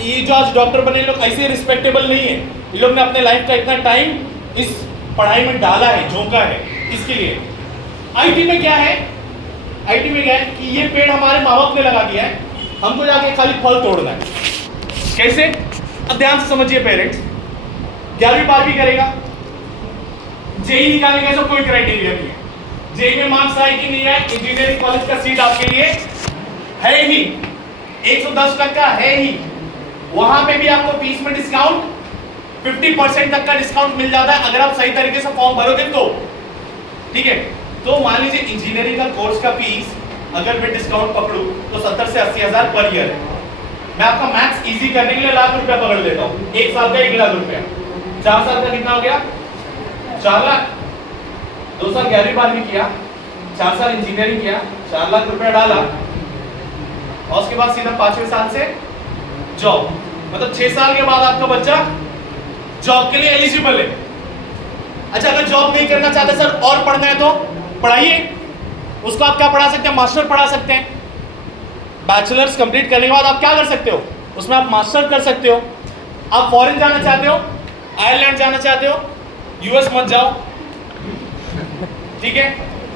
ये जो आज डॉक्टर बने लोग ऐसे रिस्पेक्टेबल नहीं है, ये लोग ने अपने लाइफ का इतना टाइम इस पढ़ाई में डाला है, झोंका है इसके लिए। आईटी में क्या है? आईटी में क्या है कि ये पेड़ हमारे माँ बाप ने लगा दिया है, हमको जाके खाली फल तोड़ना है। कैसे? अब ध्यान से समझिए पेरेंट्स, 11वीं 12वीं करेगा, जेई निकालने का ऐसा कोई क्राइटेरिया नहीं है। जेई में मार्क्स आए कि नहीं आए, इंजीनियरिंग कॉलेज का सीट आपके लिए है ही, 110 तक का है ही। वहां पे भी आपको फीस में डिस्काउंट 50% तक का डिस्काउंट मिल जाता है अगर आप सही तरीके से फॉर्म भरोगे तो। ठीक है, तो मान लीजिए इंजीनियरिंग का कोर्स का फीस अगर मैं डिस्काउंट पकड़ूं तो 70 से 80 हजार पर ईयर है। मैं आपका मैथ्स इजी करने के लिए लाख रुपया पकड़ लेता हूं, 1 साल का 1 लाख रुपया, 4 साल का कितना हो गया? 4 लाख। 2 साल 11वीं 12वीं किया, 4 साल इंजीनियरिंग किया, 4 लाख रुपया डाला, और उसके बाद सीधा 5वें साल से जॉब, मतलब 6 साल के बाद आपका बच्चा जॉब के लिए एलिजिबल है। अच्छा, अगर जॉब नहीं करना चाहते सर और पढ़ना है तो पढ़ाइए, उसको आप क्या पढ़ा सकते हैं? मास्टर पढ़ा सकते हैं। बैचलर्स कंप्लीट करने के बाद आप क्या कर सकते हो? उसमें आप मास्टर कर सकते हो। आप फॉरेन जाना चाहते हो, आयरलैंड जाना चाहते हो, यूएस मत जाओ, ठीक है,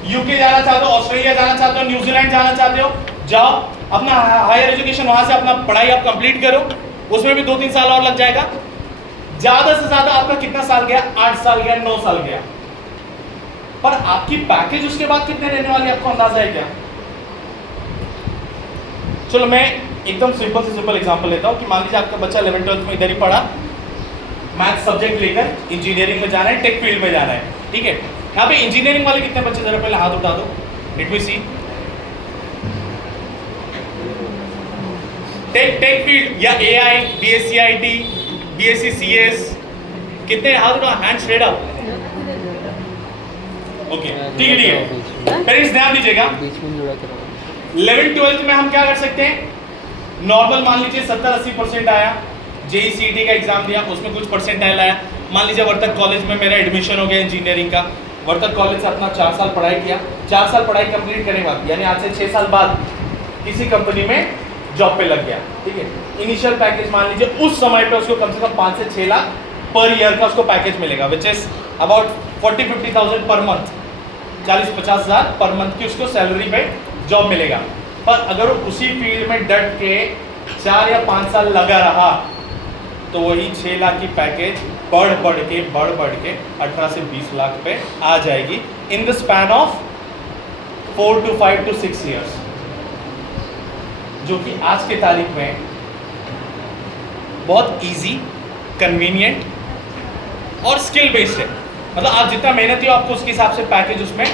यूके जाना चाहते हो, ऑस्ट्रेलिया जाना चाहते हो, न्यूजीलैंड जाना चाहते हो, जाओ, अपना हायर एजुकेशन वहां से अपना पढ़ाई आप कंप्लीट करो, उसमें भी 2-3 साल और लग जाएगा। ज्यादा से ज्यादा आपका कितना साल गया? 8 साल गया, 9 साल गया। पर आपकी पैकेज उसके बाद कितने रहने वाले आपको अंदाजा है क्या? चलो मैं एकदम सिंपल से सिंपल एग्जांपल लेता हूं कि मान लीजिए आपका बच्चा 11th 12th में इधर ही पढ़ा, मैथ सब्जेक्ट लेकर इंजीनियरिंग में जाना है, टेक फील्ड में जाना है, ठीक है। यहाँ पे इंजीनियरिंग वाले कितने बच्चे, जरा पहले हाथ उठा दो, लेट मी सी। टेक फील्ड या AI, BSc IT, BSc CS, कितने हाथ उठा, हैंड स्ट्रेट अप। ओके, ठीक है, ठीक है। पेरेंट्स ध्यान दीजिएगा, बीच में जुड़ा करो। 11th 12th में हम क्या कर सकते हैं, नॉर्मल मान लीजिए 70-80% आया, जेईसीटी का एग्जाम दिया, उसमें कुछ परसेंटाइल आया, मान लीजिए वर्तक कॉलेज में मेरा एडमिशन हो गया इंजीनियरिंग का, वर्तक कॉलेज से अपना 4 साल पढ़ाई किया, 4 साल पढ़ाई कंप्लीट करने के बाद यानी आज से 6 साल बाद किसी कंपनी में जॉब पे लग गया, ठीक है। इनिशियल पैकेज मान लीजिए उस समय पे उसको कम से कम 5 से 6 लाख पर ईयर का उसको पैकेज मिलेगा, which is about 40-50,000 per month, 40-50 हज़ार पर मंथ की उसको सैलरी पे जॉब मिलेगा। पर अगर वो उसी फील्ड में डट के 4 या 5 साल लगा रहा तो वही 6 लाख की पैकेज बढ़ बढ़ के 18 से 20 लाख पे आ जाएगी in the span of 4 to 5 to 6 years, जो कि आज के तारीख में बहुत इजी, कन्वीनियंट और स्किल बेस्ड है। मतलब आप जितना मेहनती हो आपको उसके हिसाब से पैकेज उसमें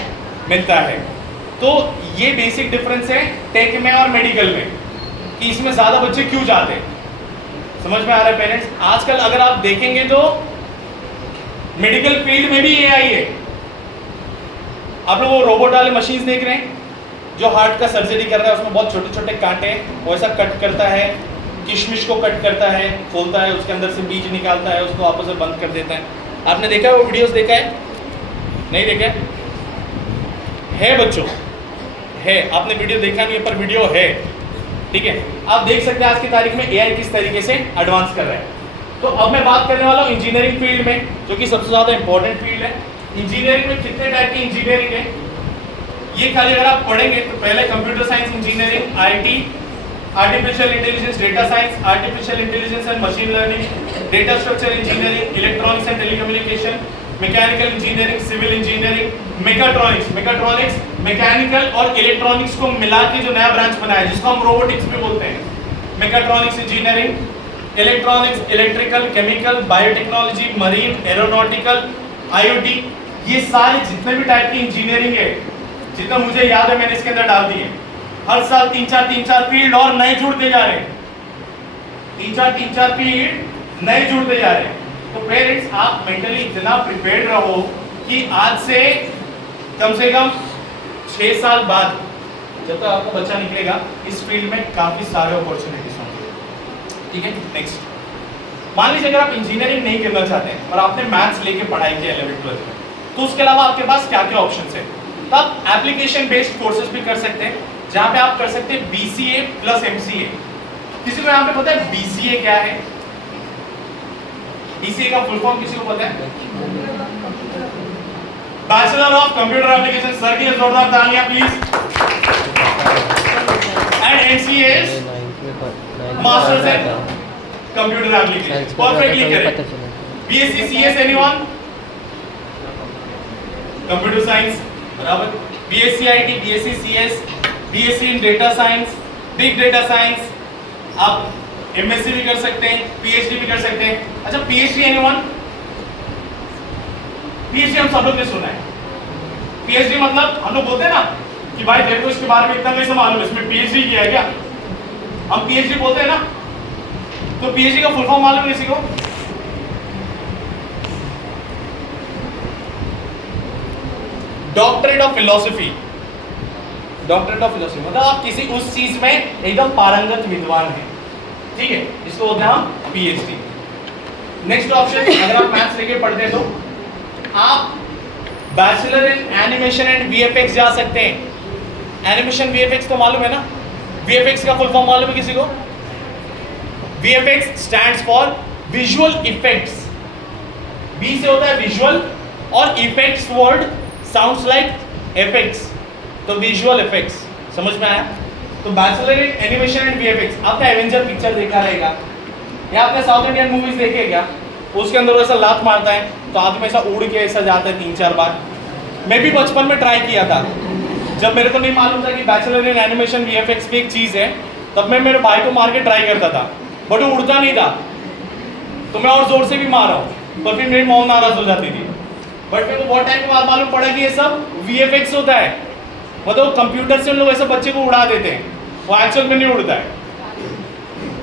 मिलता है। तो ये बेसिक डिफरेंस है टेक में और मेडिकल में कि इसमें ज़्यादा बच्चे क्यों जाते हैं। समझ में आ रहा है पेरेंट्स? आजकल अगर आप देखेंगे तो मेडिकल फील्ड में भी एआई है। आप लोग वो रोबोट वाले मशीन्स देख रहे हैं जो हार्ट का सर्जरी कर रहा है, उसमें बहुत छोटे छोटे कांटे हैं, वो ऐसा कट करता है, किशमिश को कट करता है, खोलता है, उसके अंदर से बीज निकालता है, उसको वापस से बंद कर देता है। आपने देखा है वो वीडियोस? देखा है? नहीं देखा है बच्चों? है, आपने वीडियो देखा नहीं है पर वीडियो है, ठीक है। आप देख सकते हैं आज की तारीख में एआई किस तरीके से एडवांस कर रहा है। तो अब मैं बात करने वाला हूँ इंजीनियरिंग फील्ड में, जो कि सबसे ज़्यादा इंपॉर्टेंट फील्ड है। इंजीनियरिंग में कितने टाइप की इंजीनियरिंग है ये खाली अगर आप पढ़ेंगे तो पहले computer science engineering, IT, artificial intelligence, data science, artificial intelligence and machine learning, data structure engineering, electronics and telecommunication, mechanical engineering, civil engineering, mechatronics, mechanical और इलेक्ट्रॉनिक्स को मिला के जो नया ब्रांच बनाया है जिसको हम रोबोटिक्स भी बोलते हैं। Mechatronics engineering, electronics, electrical, chemical, biotechnology, marine, aeronautical, IoT, ये सारे जितने भी टाइप की इंजीनियरिंग है, जितना मुझे याद है मैंने इसके अंदर डाल दिए। हर साल 3-4 फील्ड और नए जुड़ते जा रहे हैं, 3-4 फील्ड नए जुड़ते जा रहे हैं। तो पेरेंट्स आप मेंटली इतना प्रिपेयर्ड रहो कि आज से कम 6 साल बाद जब तक आपका बच्चा निकलेगा इस फील्ड में काफी सारे अपॉर्चुनिटीज होंगे, ठीक है। नेक्स्ट, मान लीजिए अगर आप इंजीनियरिंग नहीं करना चाहते हैं और आपने मैथ्स लेके पढ़ाई की 11th 12th में, तो उसके अलावा आपके पास क्या क्या ऑप्शंस है? तो आप एप्लीकेशन बेस्ड कोर्सेज भी कर सकते हैं, जहां पे आप कर सकते हैं BCA प्लस MCA। किसी को यहाँ पे पता है BCA क्या है? BCA का फुल फॉर्म किसी को पता है? Bachelor of computer application. Sir के लिए जोरदार तालियां please. And MCA is masters in computer application. Perfectly correct. BSc CS anyone? Computer science बराबर। BSc IT, BSc CS, BSc in data science, big data science. आप MSc भी कर सकते हैं, PhD भी कर सकते हैं। अच्छा, PhD एनीवन? PhD हम सब लोग ने सुना है। PhD मतलब हम लोग बोलते हैं ना कि भाई देखो इसके बारे में इतना कैसे मालूम है, इसमें PhD किया है क्या? हम PhD बोलते हैं ना, तो PhD का फुल फॉर्म मालूम है किसी को? Doctorate of philosophy. Doctorate of philosophy मतलब आप किसी उस चीज में एकदम पारंगत विद्वान हैं, ठीक है, इसको बोलते हैं हम PhD। नेक्स्ट ऑप्शन, अगर आप मैथ्स लेके पढ़ते हैं तो आप bachelor in animation and VFX जा सकते हैं। एनिमेशन VFX तो मालूम है ना? VFX का फुल फॉर्म मालूम है किसी को? VFX stands for visual effects. V से होता है विजुअल और effects word sounds like effects, तो विजुअल इफेक्ट्स। समझ में आया? तो bachelor in animation and VFX। आपने एवेंजर पिक्चर देखा रहेगा या आपने साउथ इंडियन मूवीज देखे क्या? उसके अंदर वैसा लात मारता है तो आदमी ऐसा उड़ के ऐसा जाता है 3-4 बार। मैं भी बचपन में ट्राई किया था, जब मेरे को नहीं मालूम था कि बैचलर इन एनिमेशन VFX भी एक चीज़ है, तब मैं मेरे भाई को मार के ट्राई करता था, बट वो उड़ता नहीं था। तो मैं और जोर से भी मार रहा हूँ, पर फिर मेरी मॉम नाराज हो जाती थी। बट फिर बहुत टाइम के बाद मालूम पड़ा कि ये सब VFX होता है, मतलब कंप्यूटर से उन लोग ऐसे बच्चे को उड़ा देते हैं, वो एक्चुअल में नहीं उड़ता है।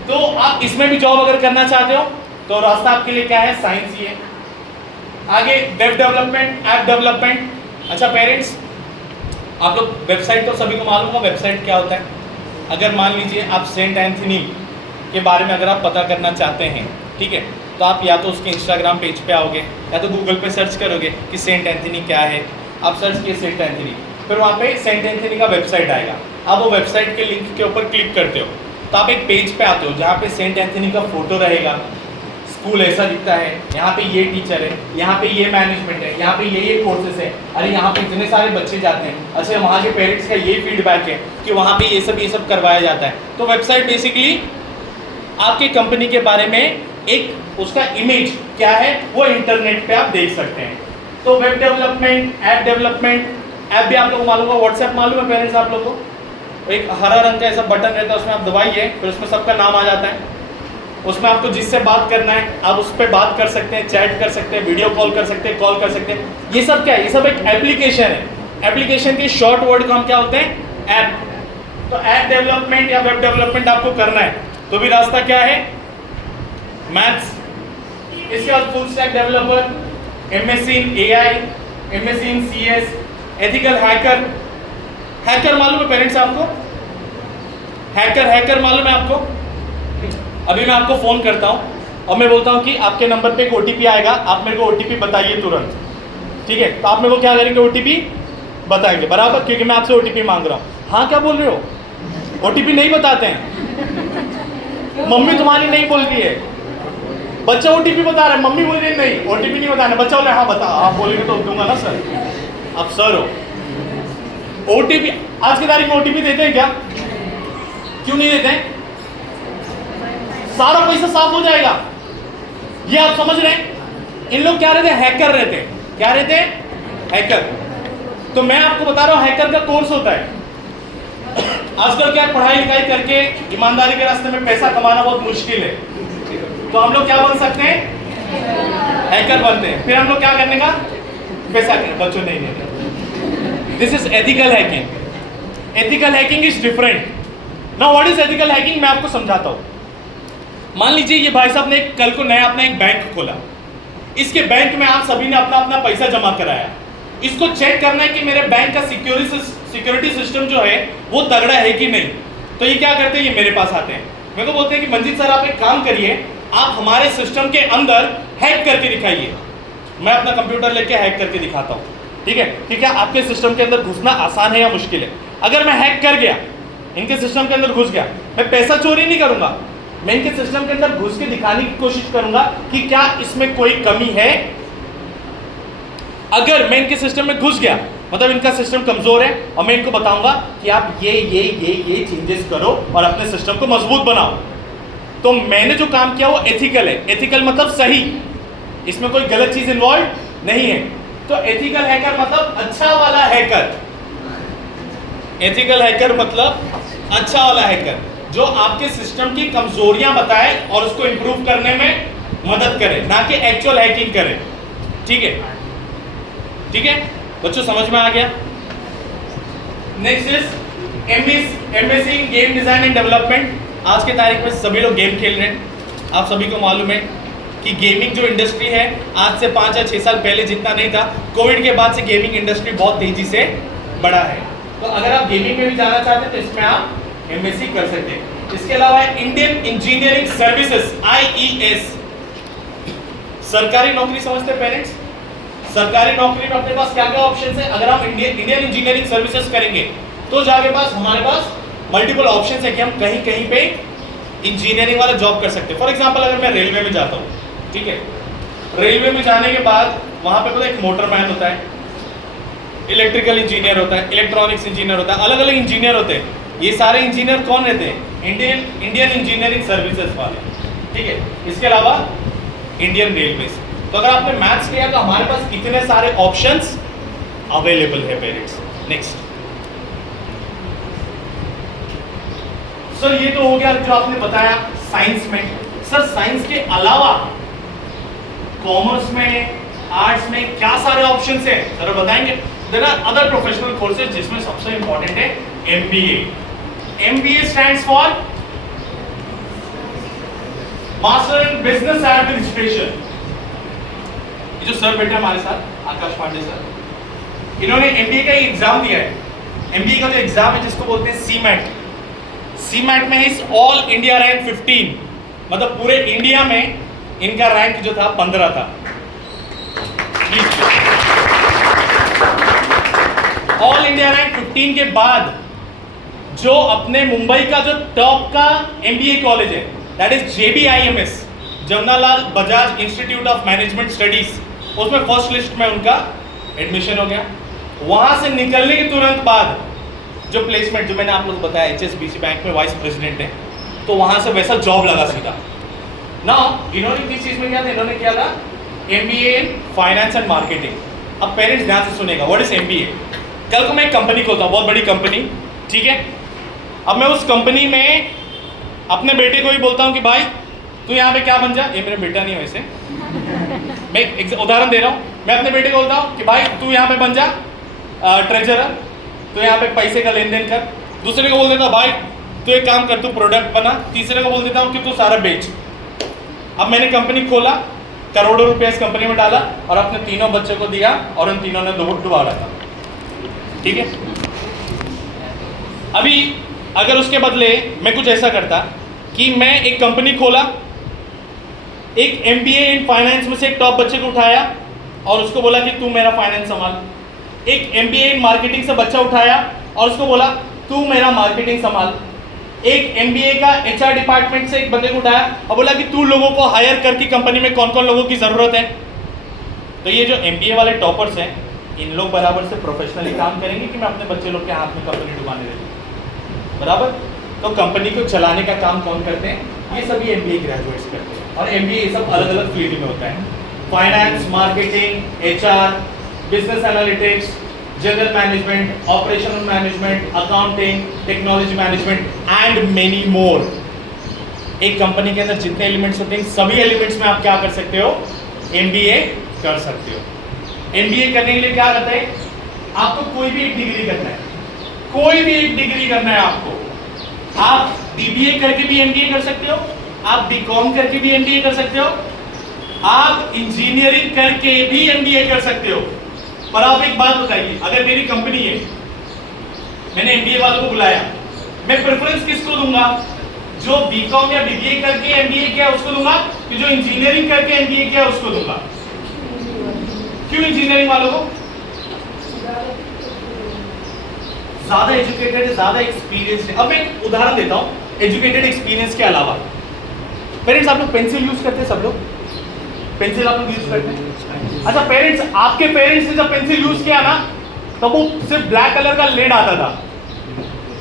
तो आप इसमें भी जॉब अगर करना चाहते हो तो रास्ता आपके लिए क्या है, साइंस ही है। आगे वेब डेवलपमेंट, ऐप डेवलपमेंट। अच्छा पेरेंट्स, आप लोग वेबसाइट तो सभी को मालूम होगा वेबसाइट क्या होता है। अगर मान लीजिए आप सेंट एंथनी के बारे में अगर आप पता करना चाहते हैं, ठीक है, तो आप या तो उसके इंस्टाग्राम पेज पे आओगे या तो गूगल पे सर्च करोगे कि सेंट एंथनी क्या है। आप सर्च किए सेंट एंथनी, फिर वहाँ पे सेंट एंथनी का वेबसाइट आएगा। आप वो वेबसाइट के लिंक के ऊपर क्लिक करते हो तो आप एक पेज पे आते हो जहाँ पे सेंट एंथनी का फोटो रहेगा, स्कूल ऐसा दिखता है, यहाँ पे ये टीचर है, यहाँ पे ये मैनेजमेंट है, यहाँ पे ये कोर्सेस है, अरे यहाँ पे इतने सारे बच्चे जाते हैं, अच्छा वहाँ के पेरेंट्स का ये फीडबैक है कि वहाँ पे ये सब करवाया जाता है। तो वेबसाइट बेसिकली आपकी कंपनी के बारे में एक उसका इमेज क्या है वो इंटरनेट पे आप देख सकते हैं। तो web development, app development. App भी आप लोगों को मालूम होगा, व्हाट्सएप मालूम है पेरेंट्स आप लोगों को, एक हरा रंग का ऐसा बटन रहता है, उसमें आप दबाइए फिर उसमें सबका नाम आ जाता है। उसमें आपको जिससे बात करना है आप उस पर बात कर सकते हैं, चैट कर सकते हैं, वीडियो कॉल कर सकते हैं, कॉल कर सकते हैं। ये सब क्या है, ये सब एक एप्लीकेशन है। एप्लीकेशन के शॉर्ट वर्ड का हम क्या होते हैं, ऐप। तो ऐप डेवलपमेंट या वेब डेवलपमेंट आपको करना है तो भी रास्ता क्या है, मैथ्स। इसके बाद फुल स्टैक डेवलपर, MSc इन AI, MSc इन CS, एथिकल हैकर। हैकर मालूम है पेरेंट्स आपको, हैकर मालूम है आपको। अभी मैं आपको फोन करता हूं और मैं बोलता हूं कि आपके नंबर पे एक OTP आएगा, आप मेरे को OTP बताइए तुरंत, ठीक है। तो आप मेरे को क्या करेंगे, OTP बताएंगे, बराबर, क्योंकि मैं आपसे OTP मांग रहा हूं। हाँ क्या बोल रहे हो, OTP नहीं बताते हैं, मम्मी तुम्हारी नहीं बोल रही है, बच्चा OTP बता रहा है, मम्मी बोल रही है नहीं OTP नहीं बताना, बच्चा बोले हाँ बता, आप बोलेंगे तो दूंगा ना सर, आप सर हो। OTP आज की तारीख में OTP देते हैं क्या, क्यों नहीं देते हैं, सारा पैसा साफ हो जाएगा, ये आप समझ रहे हैं। इन लोग क्या रहते हैं, हैकर रहते हैं। क्या रहते हैं, हैकर। तो मैं आपको बता रहा हूं हैकर का कोर्स होता है। आजकल क्या पढ़ाई लिखाई करके ईमानदारी के रास्ते में पैसा कमाना बहुत मुश्किल है, तो हम लोग क्या बन सकते हैं, हैकर बनते हैं। फिर हम लोग क्या करने का, पैसा करने, बच्चों नहीं। This is ethical hacking. Ethical hacking is different. Now what is ethical hacking, मैं आपको समझाता हूं। मान लीजिए ये भाई साहब ने कल को नया अपना एक बैंक खोला, इसके बैंक में आप सभी ने अपना अपना पैसा जमा कराया। इसको चेक करना है कि मेरे बैंक का सिक्योरिटी सिस्टम जो है वो तगड़ा है कि नहीं। तो ये क्या करते हैं, ये मेरे पास आते हैं, मेरे को बोलते हैं कि मंजीत सर आप एक काम करिए, आप हमारे सिस्टम के अंदर हैक करके दिखाइए। मैं अपना कंप्यूटर लेके हैक करके दिखाता हूँ, ठीक है, कि क्या आपके सिस्टम के अंदर घुसना आसान है या मुश्किल है। अगर मैं हैक कर गया, इनके सिस्टम के अंदर घुस गया, मैं पैसा चोरी नहीं करूंगा, मैं इनके सिस्टम के अंदर घुस के दिखाने की कोशिश करूंगा कि क्या इसमें कोई कमी है। अगर मैं इनके सिस्टम में घुस गया मतलब इनका सिस्टम कमजोर है, और मैं इनको बताऊंगा कि आप ये चेंजेस करो और अपने सिस्टम को मजबूत बनाओ। तो मैंने जो काम किया वो एथिकल है। एथिकल मतलब सही, इसमें कोई गलत चीज इन्वॉल्व नहीं है। तो एथिकल हैकर मतलब अच्छा वाला हैकर। एथिकल हैकर मतलब अच्छा वाला हैकर जो आपके सिस्टम की कमजोरियां बताए और उसको इंप्रूव करने में मदद करे, ना कि एक्चुअल हैकिंग करे। ठीक है, ठीक है बच्चों, समझ में आ गया। Next is MSc in game design and development. आज के तारीख में सभी लोग गेम खेल रहे हैं। आप सभी को मालूम है कि गेमिंग जो इंडस्ट्री है आज से 5 या 6 साल पहले जितना नहीं था, कोविड के बाद से गेमिंग इंडस्ट्री बहुत तेजी से बढ़ा है। तो अगर आप गेमिंग में भी जाना चाहते हैं तो इसमें आप MSc कर सकते हैं। इसके अलावा इंडियन इंजीनियरिंग सर्विसेज IES, सरकारी नौकरी समझते हैं पेरेंट्स। सरकारी नौकरी में अपने पास क्या क्या ऑप्शन है। अगर हम इंडियन इंजीनियरिंग सर्विसेज करेंगे तो जाके पास हमारे पास मल्टीपल ऑप्शन है कि हम कहीं कहीं पे इंजीनियरिंग वाला जॉब कर सकते हैं। फॉर एग्जांपल अगर मैं रेलवे में जाता हूँ, ठीक है, रेलवे में जाने के बाद वहाँ पे पता एक मोटरमैन होता है, इलेक्ट्रिकल इंजीनियर होता है, इलेक्ट्रॉनिक्स इंजीनियर होता है, अलग अलग इंजीनियर होते हैं। ये सारे इंजीनियर कौन रहते हैं, इंडियन इंजीनियरिंग सर्विसेज वाले, ठीक है। इसके अलावा इंडियन रेलवेज। तो अगर आपने मैथ्स लिया तो हमारे पास कितने सारे ऑप्शंस अवेलेबल है पेरेंट्स। नेक्स्ट सर, ये तो हो गया जो आपने बताया साइंस में। सर साइंस के अलावा कॉमर्स में, आर्ट्स में क्या सारे ऑप्शंस हैं जरा बताएंगे? There are other professional courses जिसमें सबसे इंपॉर्टेंट है MBA. MBA stands for master in business administration. ये जो सर बैठे हमारे साथ, आकाश पांडे सर, इन्होंने एमबीए का एग्जाम दिया है। एमबीए का जो एग्जाम है जिसको बोलते हैं सीमैट, सीमैट में इस ऑल इंडिया रैंक 15, मतलब पूरे इंडिया में इनका रैंक जो था 15 था। ऑल इंडिया रैंक 15 के बाद जो अपने मुंबई का जो टॉप का एमबीए कॉलेज है, that is JBIMS, Jawaharlal Bajaj institute of management studies, उसमें फर्स्ट लिस्ट में उनका एडमिशन हो गया। वहां से निकलने के तुरंत बाद जो प्लेसमेंट, जो मैंने आप लोगों को बताया HSBC बैंक में वाइस प्रेसिडेंट है, तो वहां से वैसा जॉब लगा सीधा ना। इन्होंने किस चीज में किया था? इन्होंने किया था MBA in finance and marketing. अब पेरेंट्स ध्यान से सुनेगा, व्हाट इज MBA? कल को मैं एक कंपनी खोलता हूँ, बहुत बड़ी कंपनी, ठीक है। अब मैं उस कंपनी में अपने बेटे को ही बोलता हूँ कि भाई तू यहाँ पे क्या बन जा। ये मेरा बेटा नहीं है वैसे, मैं एक उदाहरण दे रहा हूँ। मैं अपने बेटे को बोलता हूँ कि भाई तू यहाँ पे बन जा ट्रेजरर, तो यहाँ पे पैसे का लेन देन कर। दूसरे को बोल देता भाई तू एक काम कर, तू प्रोडक्ट बना। तीसरे को बोल देता हूँ कि तू सारा बेच। अब मैंने कंपनी खोला, करोड़ों रुपए इस कंपनी में डाला और अपने तीनों बच्चों को दिया और उन तीनों ने डुबा डाला, ठीक है। अभी अगर उसके बदले मैं कुछ ऐसा करता कि मैं एक कंपनी खोला, एक MBA इन फाइनेंस में से एक टॉप बच्चे को उठाया और उसको बोला कि तू मेरा फाइनेंस संभाल। एक MBA इन मार्केटिंग से बच्चा उठाया और उसको बोला तू मेरा मार्केटिंग संभाल। एक MBA का HR डिपार्टमेंट से एक बंदे को उठाया और बोला कि तू लोगों को हायर करके कंपनी में कौन कौन लोगों की ज़रूरत है। तो ये जो MBA वाले टॉपर्स हैं, इन लोग बराबर से प्रोफेशनली काम करेंगे कि मैं अपने बच्चे लोग के हाथ में कंपनी डुबाने देती बराबर। तो कंपनी को चलाने का काम कौन करते हैं? ये सभी MBA ग्रेजुएट्स करते हैं। और MBA ये सब अलग अलग फील्ड में होता है, finance, marketing, HR, business analytics, general management, operational management, accounting, technology management and many more. एक कंपनी के अंदर जितने एलिमेंट्स होते हैं, सभी एलिमेंट्स में आप क्या कर सकते हो? MBA कर सकते हो। MBA करने के लिए क्या करते हैं? आपको कोई भी एक डिग्री करना है, कोई भी एक डिग्री करना है आपको। आप BBA करके भी MBA कर सकते हो, आप BCom करके भी MBA कर सकते हो, आप इंजीनियरिंग करके भी MBA कर सकते हो। पर आप एक बात बताइए, अगर मेरी कंपनी है, मैंने MBA वालों को बुलाया, मैं प्रेफरेंस किसको दूंगा? जो BCom या BBA करके MBA किया उसको दूंगा कि जो इंजीनियरिंग करके MBA किया उसको दूंगा? क्यों इंजीनियरिंग वालों को? ज्यादा एजुकेटेड, ज्यादा एक्सपीरियंस है। अब मैं एक उदाहरण देता हूं एजुकेटेड एक्सपीरियंस के अलावा। पेरेंट्स, आप लोग पेंसिल यूज करते हैं? सब लोग पेंसिल आप लोग यूज करते हैं? अच्छा पेरेंट्स, आपके पेरेंट्स ने जब पेंसिल यूज किया ना, तो वो सिर्फ ब्लैक कलर का लेड आता था,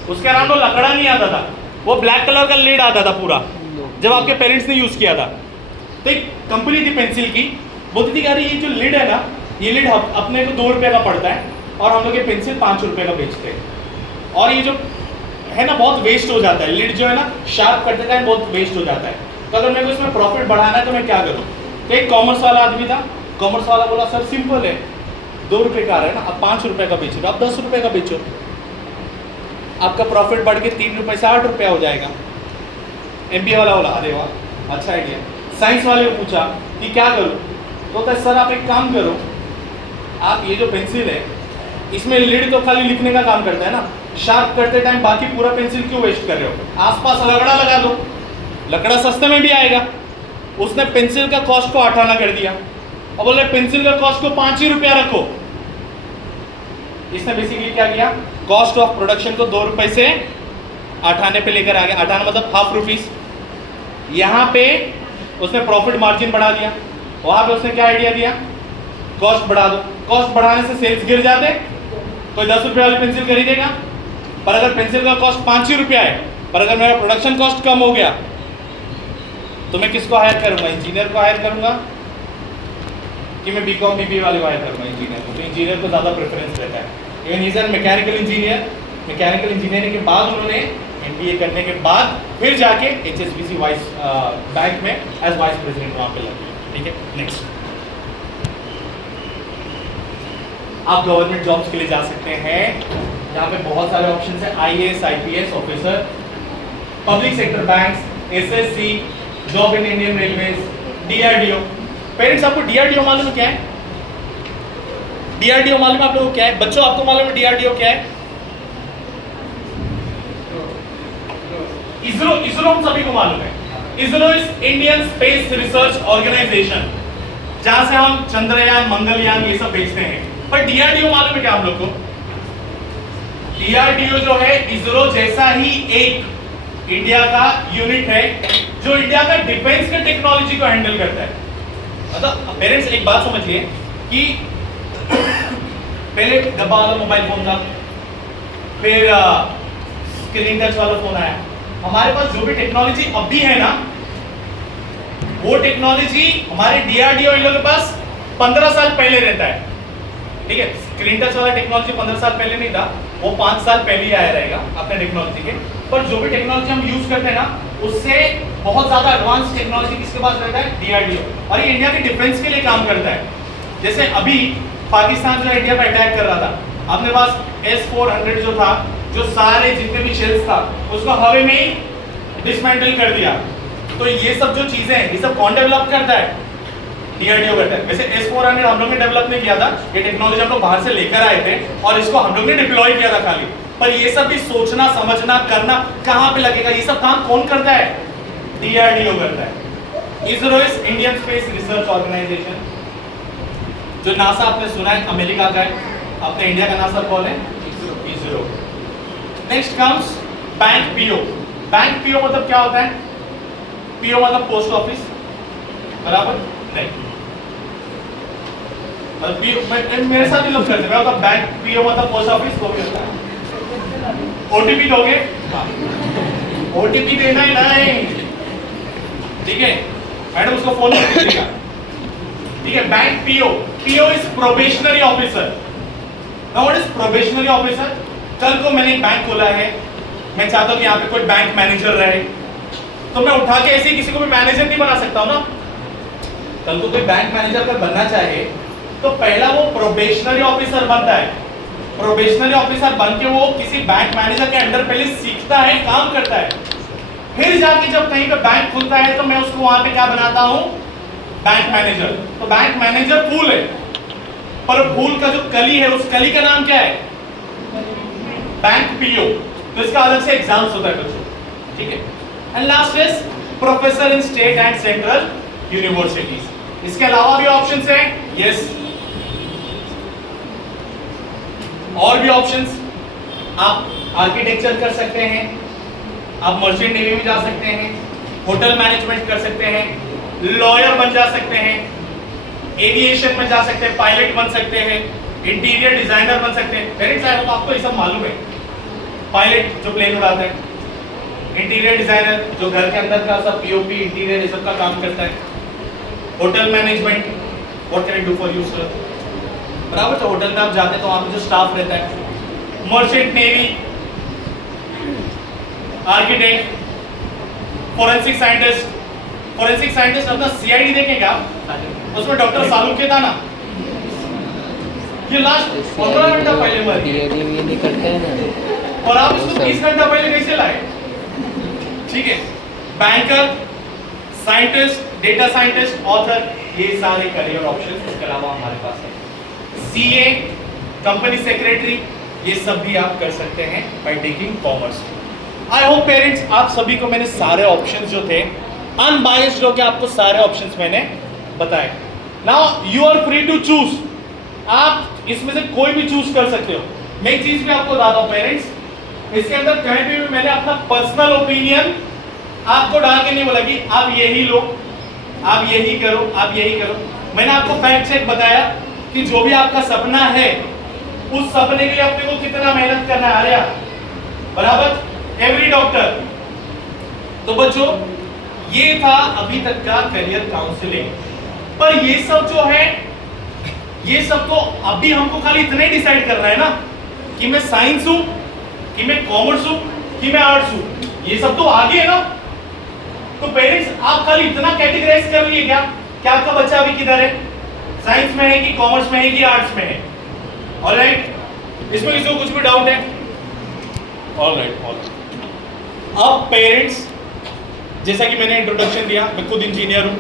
उसके अराउंड वो लकड़ा नहीं आता था, वो ब्लैक कलर का लेड आता था पूरा, जब आपके पेरेंट्स ने यूज किया था। तो एक कंपनी थी पेंसिल की, बोलती थी कि अरे ये जो लिड है ना, ये लिड अपने को 2 रुपए का पड़ता है और हम लोग ये पेंसिल 5 रुपए का बेचते हैं, और ये जो है ना बहुत वेस्ट हो जाता है, लिड जो है ना शार्प करते टाइम बहुत वेस्ट हो जाता है। तो अगर मेरे को इसमें प्रॉफिट बढ़ाना है तो मैं क्या करूँ? तो एक कॉमर्स वाला आदमी था, कॉमर्स वाला बोला सर सिंपल है, 2 रुपए का आ रहा है ना, आप 5 रुपए का बेचो, आप 10 रुपए का बेचो, आपका प्रॉफिट बढ़ के 3 रुपए से 8 रुपया हो जाएगा। MBA वाला बोला अरे वाह अच्छा आइडिया। साइंस वाले को पूछा कि क्या करूँ? तो सर आप एक काम करो, आप ये जो पेंसिल है इसमें लिड तो खाली लिखने का काम करता है ना, शार्प करते टाइम बाकी पूरा पेंसिल क्यों वेस्ट कर रहे हो? आसपास लकड़ा लगा दो, लकड़ा सस्ते में भी आएगा। उसने पेंसिल का कॉस्ट को 8 आना कर दिया और बोले पेंसिल का कॉस्ट को 5 ही रुपया रखो। इसने बेसिकली क्या किया? कॉस्ट ऑफ प्रोडक्शन को 2 रुपए से 8 आने पे लेकर आ गया। 8 आना मतलब हाफ रुपीस। यहाँ पे उसने प्रॉफिट मार्जिन बढ़ा दिया, वहां पे उसने क्या आइडिया दिया? कॉस्ट बढ़ा दो। कॉस्ट बढ़ाने से सेल्स गिर जाते, कोई 10 रुपये वाली पेंसिल खरीदेगा। पर अगर पेंसिल का कॉस्ट 5 ही रुपया है, पर अगर मेरा प्रोडक्शन कॉस्ट कम हो गया तो मैं किसको हायर करूंगा? इंजीनियर को हायर करूंगा कि मैं BCom BBA वाले को हायर करूंगा? इंजीनियर को। तो इंजीनियर को ज़्यादा प्रेफरेंस रहता है। Even is an mechanical engineer, mechanical engineering के बाद उन्होंने MBA करने के बाद फिर जाके HSBC वाइस बैंक में एज वाइस प्रेसिडेंट वहाँ पे लगे। ठीक है, नेक्स्ट। आप गवर्नमेंट जॉब्स के लिए जा सकते हैं। यहाँ पे बहुत सारे ऑप्शन है, IAS IPS officer, public sector banks, SSC, job in Indian railways, DRDO। Parents आपको DRDO मालूम है क्या है? DRDO मालूम है आप लोगों को क्या है? बच्चों आपको मालूम है DRDO क्या है? इसरो हम सभी को मालूम है। ISRO is Indian space research organisation, जहां से हम चंद्रयान, मंगलयान ये सब भेजते हैं। पर DRDO मालूम है क्या आप लोग को? DRDO जो है इसरो जैसा ही एक इंडिया का यूनिट है जो इंडिया का डिफेंस के टेक्नोलॉजी को हैंडल करता है। मतलब पेरेंट्स एक बात समझिए कि पहले डब्बा वाला मोबाइल फोन था, फिर स्क्रीन टच वाला फोन आया। हमारे पास जो भी टेक्नोलॉजी अब भी है ना, वो टेक्नोलॉजी हमारे DRDO इन लोगों के पास 15 साल पहले रहता है। ठीक है, स्क्रीन टच वाला टेक्नोलॉजी 15 साल पहले नहीं था, वो 5 साल पहले ही आया रहेगा अपने टेक्नोलॉजी के। पर जो भी टेक्नोलॉजी हम यूज करते हैं ना, उससे बहुत ज्यादा एडवांस टेक्नोलॉजी किसके पास रहता है? DRDO। और ये इंडिया के डिफेंस के लिए काम करता है। जैसे अभी पाकिस्तान जो इंडिया पर अटैक कर रहा था, अपने पास S-400 जो था, जो सारे जितने भी शेल्स था उसको हवा में ही डिसमेंटल कर दिया। तो ये सब जो चीजें हैं, ये सब कौन डेवलप करता है? DRDO करता है। वैसे S-400 हम लोग ने डेवलप नहीं किया था, ये टेक्नोलॉजी हम लोग बाहर से लेकर आए थे और इसको हम लोग ने डिप्लॉय किया था खाली। पर ये सब भी सोचना, समझना, करना कहां पे लगेगा, ये सब काम कौन करता है? DRDO करता है। ISRO is Indian space research organisation. जो नासा आपने सुना है अमेरिका का है, अपने इंडिया का नासा कौन है? ISRO. Next comes bank PO। Bank PO मतलब क्या होता है? PO मतलब पोस्ट ऑफिस, बराबर? नहीं, मेरे साथ ही लोग करते हैं। मतलब बैंक PO मतलब पोस्ट ऑफिस, तो भी होता है। OTP दोगे? OTP देना ही नहीं, ठीक है मैडम, उसको फोन कर दीजिएगा। ठीक है, bank PO is probationary officer. Now what is probationary officer? कल को मैंने एक बैंक खोला है, मैं चाहता हूं कि यहाँ पे कोई बैंक मैनेजर रहे, तो मैं उठा के ऐसे ही किसी को भी मैनेजर नहीं बना सकता हूं ना। कल को कोई बैंक मैनेजर अगर बनना चाहे तो पहला वो प्रोबेशनरी ऑफिसर बनता है। प्रोबेशनरी ऑफिसर बन के वो किसी बैंक मैनेजर के अंडर पहले सीखता है, काम करता है, फिर जाके जब कहीं पे बैंक खुलता है तो मैं उसको वहां पे क्या बनाता हूं? Bank manager. तो बैंक मैनेजर फूल है, पर फूल का जो कली है उस कली का नाम क्या है? Bank PO। तो इसका अलग से एग्जाम्स होता है बच्चों, ठीक है। And last is professor in state and central universities. इसके अलावा भी ऑप्शंस हैं, यस, और भी ऑप्शंस। आप आर्किटेक्चर कर सकते हैं, आप मर्चेंट नेवी में जा सकते हैं, होटल मैनेजमेंट कर सकते हैं, लॉयर बन जा सकते हैं, एविएशन में जा सकते हैं, पायलट बन सकते हैं, इंटीरियर डिजाइनर बन सकते हैं। पेरेंट्स आए तो आपको ये सब मालूम है। पायलट जो प्लेन उड़ाता है, इंटीरियर डिजाइनर जो घर के अंदर का सब POP इंटीरियर ये सब का काम करता है, hotel management, what can I do for you sir, बराबर। तो होटल में आप जाते हैं तो वहां पे जो स्टाफ रहता है, merchant navy, architect, forensic scientist. Forensic scientist अपना CID देखेंगे आप, उसमें डॉक्टर सालुके था ना, ये लास्ट 15 घंटा पहले मर गए, ये नहीं करते हैं ना, और आप इसको 30 घंटा पहले कैसे लाए? ठीक है, banker, scientist, data scientist, author, ये सारे करियर ऑप्शंस इसके अलावा हमारे पास है। CA, कंपनी सेक्रेटरी, ये सब भी आप कर सकते हैं by taking commerce. I hope parents आप सभी को मैंने सारे ऑप्शंस जो थे अनबायस्ड होकर आपको सारे ऑप्शंस मैंने बताए। Now you are free to choose, आप इसमें से कोई भी चूज कर सकते हो। मैं एक चीज भी आपको बता दूं पेरेंट्स, इसके अंदर कहीं भी मैंने अपना पर्सनल ओपिनियन आपको डाल के नहीं बोला कि आप यही लो, आप यही करो, आप यही करो। मैंने आपको फैक्ट चेक बताया कि जो भी आपका सपना है उस सपने के लिए अपने को कितना मेहनत करना है, आर्या, बराबर, एवरी डॉक्टर। तो बच्चों ये था अभी तक का करियर काउंसलिंग। पर ये सब जो है, ये सब तो अभी हमको खाली इतना ही डिसाइड करना है ना कि मैं साइंस हूं, कि मैं कॉमर्स हूं, कि मैं आर्ट्स हूं। ये सब तो आगे है ना। तो पेरेंट्स आप खाली इतना कैटेगराइज कर लिए क्या कि आपका बच्चा अभी किधर है, साइंस में है कि कॉमर्स में है कि आर्ट्स में है? ऑलराइट, इसमें किसी को कुछ भी डाउट है? ऑलराइट। अब पेरेंट्स, जैसा कि मैंने इंट्रोडक्शन दिया, मैं खुद इंजीनियर हूं,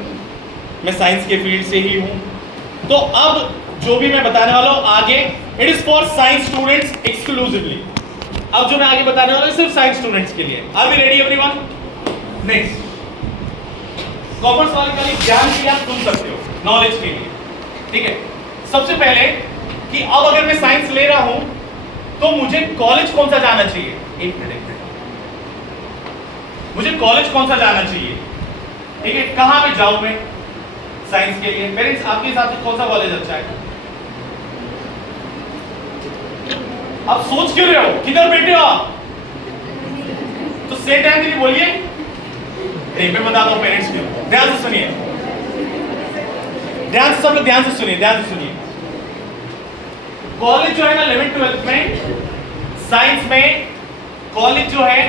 मैं साइंस के फील्ड से ही हूं, तो अब जो भी मैं बताने वाला हूं आगे, it is for science students exclusively. अब जो मैं आगे बताने वाला हूं सिर्फ साइंस स्टूडेंट्स के लिए। Are we ready everyone? Next, commerce वाले खाली ज्ञान के लिए आप सुन सकते हो, नॉलेज के लिए, ठीक है। सबसे पहले कि अब अगर मैं साइंस ले रहा हूं तो मुझे कॉलेज कौन सा जाना चाहिए? एक मिनट, मुझे कॉलेज कौन सा जाना चाहिए, ठीक है, कहां पे जाऊं मैं साइंस के लिए? पेरेंट्स, आपके हिसाब से कौन सा कॉलेज अच्छा है? आप सोच क्यों रहे हो? किधर बैठे हो आप? तो सेट है कि बोलिए। नहीं, मैं बताता हूं पेरेंट्स क्यों। ध्यान से सुनिए, ध्यान से, सब लोग ध्यान से सुनिए, ध्यान से सुनिए। कॉलेज जो है ना 11th 12th में साइंस में, कॉलेज जो है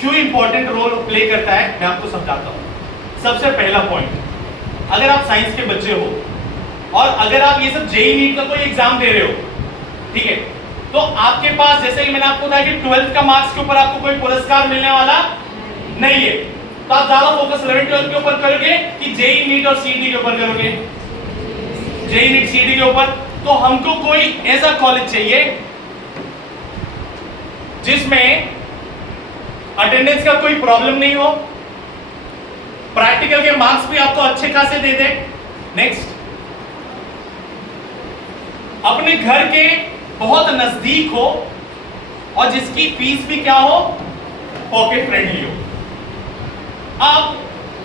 क्यों इंपॉर्टेंट रोल प्ले करता है मैं आपको समझाता हूं। सबसे पहला पॉइंट, अगर आप साइंस के बच्चे हो और अगर आप ये सब जेईई नीट का कोई एग्जाम दे रहे हो, ठीक है, तो आपके पास, जैसे कि मैंने आपको बताया कि 12th का मार्क्स के ऊपर आपको कोई पुरस्कार मिलने वाला नहीं है, तो आप ज्यादा फोकस 11th 12th के ऊपर करोगे कि जेईई नीट और सीईटी के ऊपर करोगे? जेईई नीट सीईटी के ऊपर। तो हमको कोई ऐसा कॉलेज चाहिए जिसमें अटेंडेंस का कोई प्रॉब्लम नहीं हो, प्रैक्टिकल के मार्क्स भी आपको अच्छे खासे दे दे। नेक्स्ट, अपने घर के बहुत नजदीक हो और जिसकी फीस भी क्या हो, पॉकेट फ्रेंडली हो। अब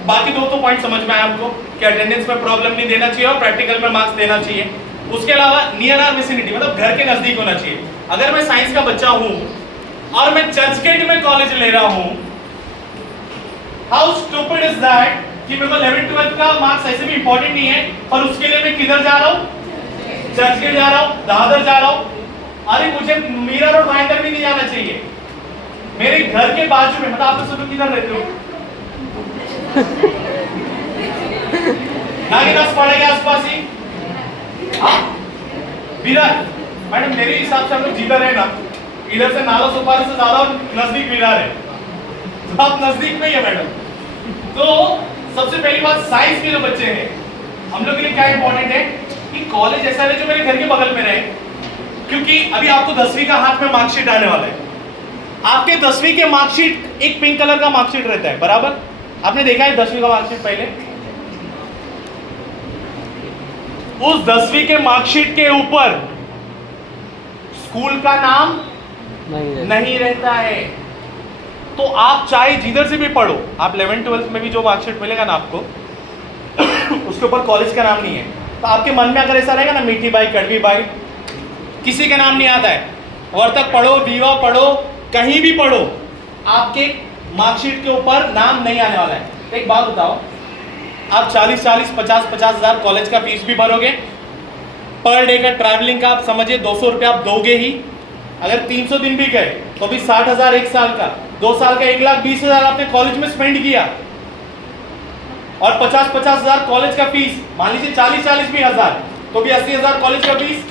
बाकी दो तो पॉइंट समझ में आया आपको कि अटेंडेंस में प्रॉब्लम नहीं देना चाहिए और प्रैक्टिकल में मार्क्स देना चाहिए। उसके अलावा नियर आर विसिनिटी, मतलब घर के नजदीक होना चाहिए। अगर मैं साइंस का बच्चा हूं और मैं चर्चगेट में कॉलेज ले रहा हूं, हाउ स्टूपिड इज दैट कि मेरे को 11th 12th का मार्क्स ऐसे भी इंपॉर्टेंट नहीं है, पर उसके लिए मैं किधर जा रहा हूं? चर्चगेट जा रहा हूं, दादर जा रहा हूं। अरे मुझे मीरा रोड भाईंदर भी नहीं जाना चाहिए, मेरे घर के बाजू में, मतलब आप सब लोग किधर रहते हो? नागेदास पड़े के आसपास ही। विरार, मैडम मेरे हिसाब से हम लोग जिधर है ना, इधर से नाला सोपारी से ज्यादा नजदीक विरार है, तो आप नजदीक में ही है मैडम। तो सबसे पहली बात, साइंस के जो बच्चे हैं हम लोग के लिए क्या इंपॉर्टेंट है कि कॉलेज ऐसा रहे जो मेरे घर के बगल में रहे, क्योंकि अभी आपको 10वीं का हाथ में मार्कशीट आने वाला है। आपके 10वीं के मार्कशीट एक पिंक कलर का मार्कशीट रहता है, बराबर? आपने देखा है 10वीं का मार्कशीट पहले? उस 10वीं के मार्कशीट के ऊपर स्कूल का नाम नहीं रहता है। तो आप चाहे जिधर से भी पढ़ो, आप 11th 12th में भी जो मार्कशीट मिलेगा ना आपको, उसके ऊपर कॉलेज का नाम नहीं है। तो आपके मन में अगर ऐसा रहेगा ना, मीठी बाई, कड़वी बाई, किसी का नाम नहीं आता है, वर्तक पढ़ो, दीवा पढ़ो, कहीं भी पढ़ो, आपके मार्कशीट के ऊपर नाम नहीं आने वाला है। तो एक बात बताओ, आप 40-40, 50-50 हज़ार कॉलेज का फीस भी भरोगे, पर डे का ट्रैवलिंग का आप समझिए 200 रुपये आप दोगे ही। अगर 300 दिन भी गए तो भी 60,000 एक साल का, 2 साल का 1,20,000 आपने कॉलेज में स्पेंड किया, और 50-50 हज़ार कॉलेज का फीस, मान लीजिए 40-40 भी हज़ार, तो भी 80,000 कॉलेज का फीस,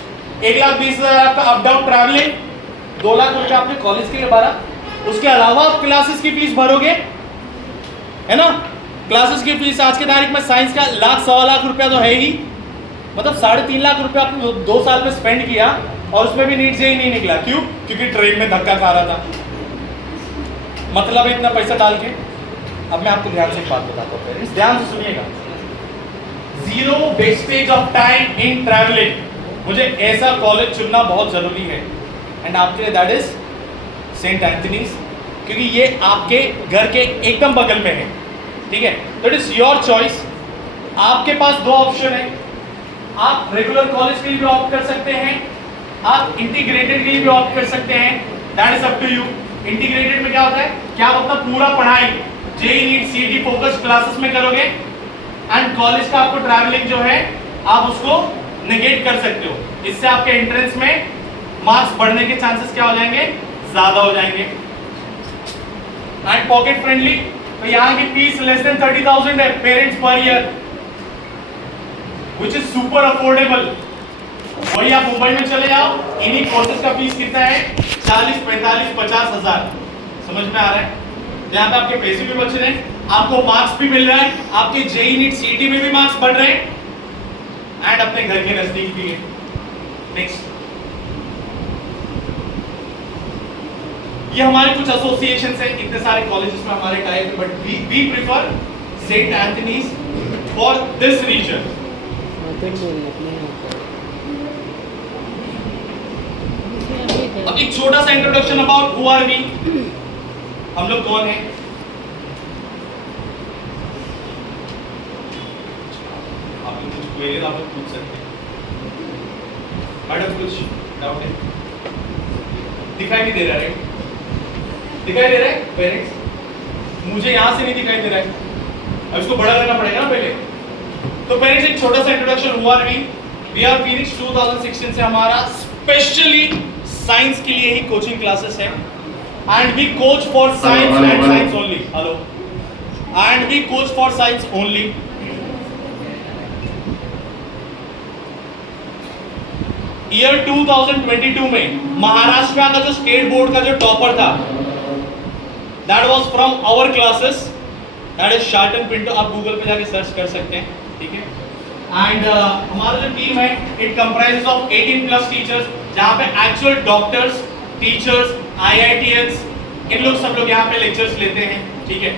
1,20,000 आपका अप डाउन ट्रैवलिंग, 2 लाख रुपये आपने कॉलेज के लिए भरा। उसके अलावा आप क्लासेस की फीस भरोगे, है ना? क्लासेस की फीस आज की तारीख में साइंस का 1,00,000-1,25,000 रुपया तो है ही, मतलब 3.5 लाख रुपया आपने 2 साल में स्पेंड किया, और उसमें भी नीट से ही नहीं निकला। क्यों? क्योंकि ट्रेन में धक्का खा रहा था। मतलब इतना पैसा डाल के। अब मैं आपको ध्यान से एक बात बताता हूँ पेरेंट्स, ध्यान से सुनिएगा। 0 wastage of time in travelling. मुझे ऐसा कॉलेज चुनना बहुत जरूरी है, एंड आपके लिए दैट इज सेंट एंथनीज, क्योंकि ये आपके घर के एकदम बगल में है, ठीक है? तो इट इज योर चॉइस। आपके पास 2 ऑप्शन है, आप रेगुलर कॉलेज के लिए भी ऑप्ट कर सकते हैं, आप इंटीग्रेटेड के लिए भी ऑप्ट कर सकते हैं, that is up to you. Integrated में क्या होता है कि आप अपना पूरा पढ़ाई JEE NEET CET focus classes में करोगे, एंड कॉलेज का आपको ट्रैवलिंग जो है आप उसको नेगेट कर सकते हो। इससे आपके एंट्रेंस में मार्क्स बढ़ने के चांसेस क्या हो जाएंगे? ज्यादा हो जाएंगे। एंड पॉकेट फ्रेंडली, तो यहाँ की फीस लेस देन 30,000 है parents per year, which is super affordable. वही आप मुंबई में चले जाओ, इन्हीं कोर्सेज का फीस कितना है 40, 45, 50,000। समझ में आ रहा है? यहाँ पे आपके पैसे भी बच रहे हैं, आपको मार्क्स भी मिल रहा है, आपके जेई नीट सीईटी में भी मार्क्स बढ़ रहे हैं एंड अपने घर के नजदीक भी है। नेक्स्ट, ये हमारे कुछ एसोसिएशंस हैं, इतने सारे कॉलेजेस में हमारे टाइप है, but we prefer Saint Anthony's for this reason. अब एक छोटा सा introduction about who are we, हम लोग कौन हैं। आप लोग कुछ क्वेरी आप लोग पूछ सकते हैं, मैडम कुछ डाउट है? दिखाई नहीं दे रहा है? दिखाई दे रहा है पेरेंट्स? मुझे यहाँ से नहीं दिखाई दे रहा है, अब इसको बड़ा करना पड़ेगा ना पहले। तो पेरेंट्स एक छोटा सा introduction, who are we. We are Phoenix 2016 से हमारा स्पेशली साइंस के लिए ही कोचिंग क्लासेस है and we coach for science and science only. Hello, and we coach for science only. Year 2022 में महाराष्ट्र का जो स्टेट बोर्ड का जो टॉपर था, that was from our classes, that is शार्टन पिंटो। आप गूगल पे जाके सर्च कर सकते हैं, ठीक है। एंड हमारा जो टीम है इट कंप्राइजेस ऑफ 18+ टीचर्स, जहाँ पे एक्चुअल डॉक्टर्स, टीचर्स, IITians, इन लोग सब लोग यहाँ पे लेक्चर्स लेते हैं, ठीक है।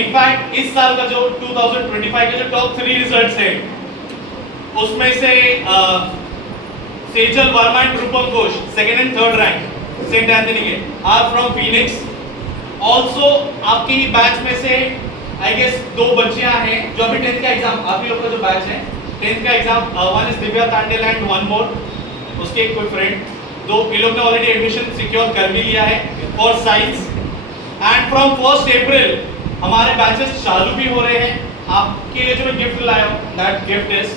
इनफैक्ट इस साल का जो 2025 के जो टॉप 3 रिजल्ट्स है, उसमें से Sejal Verma and Rupam Ghosh 2nd and 3rd rank Saint Anthony के आर फ्रॉम फीनिक्स। ऑल्सो आपके ही बैच में से आई गेस 2 बच्चियां हैं जो अभी 10th का एग्जाम, आप ही लोग का जो बैच है 10th का exam, one is Divya Tandel and one more, उसके कोई फ्रेंड, 2 ये लोग ने ऑलरेडी एडमिशन सिक्योर कर भी लिया है for science. And from 1st अप्रैल हमारे बैचेस चालू भी हो रहे हैं। आपके लिए जो मैं गिफ्ट लाया हूं, that gift is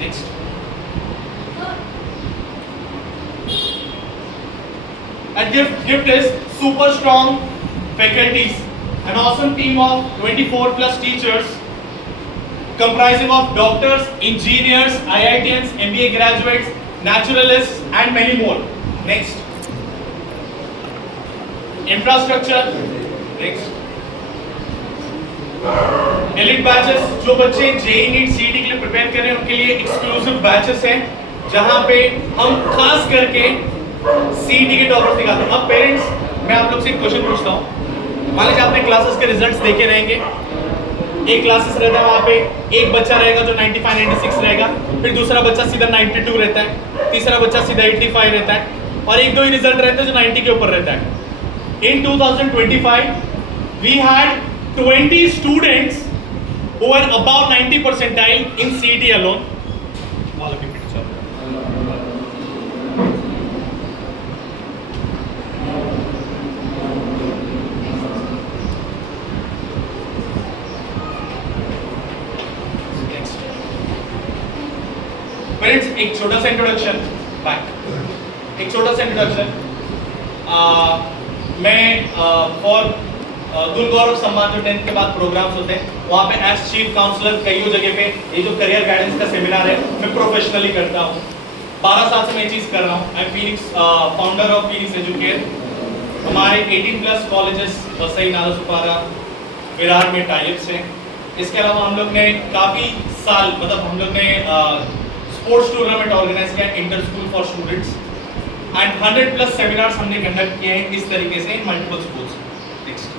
next, that gift is super strong faculties, an awesome team of 24+ teachers comprising of doctors, engineers, IITians, MBA graduates, naturalists and many more. Next, infrastructure. Next, elite batches, जो बच्चे JEE NEET CET के लिए prepare कर रहे हैं उनके लिए exclusive batches हैं, जहां पे हम खास करके सीईटी के टॉपर्स दिखाते हैं। अब पेरेंट्स, मैं आप लोग से एक क्वेश्चन पूछता हूँ। मान लीजिए आपने क्लासेस के रिजल्ट्स देखे रहेंगे, एक क्लासेस रहता है, वहाँ पे एक बच्चा रहेगा जो 95, 96 रहेगा, फिर दूसरा बच्चा सीधा 92 रहता है, तीसरा बच्चा सीधा 85 रहता है, और 1-2 ही रिजल्ट रहते हैं जो 90 के ऊपर रहता है। In 2025 we had 20 students who were above 90 percentile in CET alone. Friends, एक छोटा सा इंट्रोडक्शन बैक, एक छोटा सा इंट्रोडक्शन। मैं फॉर दुर्गौरव सम्मान जो 10th के बाद प्रोग्राम्स होते हैं, वहाँ पे एज चीफ काउंसलर कई जगह पे ये जो करियर गाइडेंस का सेमिनार है मैं प्रोफेशनली करता हूँ। 12 साल से मैं ये चीज़ कर रहा हूँ। I am Phoenix founder of Phoenix educate. हमारे 18+ कॉलेजेस वसई, नालासोपारा, विरार में टाइप्स हैं। इसके अलावा हम लोग ने काफ़ी साल, मतलब हम लोग ने स्पोर्ट्स टूर्नामेंट ऑर्गेनाइज किया inter school for students and 100+ seminars हमने कंडक्ट किए हैं इस तरीके से इन मल्टीपल स्कूल्स। नेक्स्ट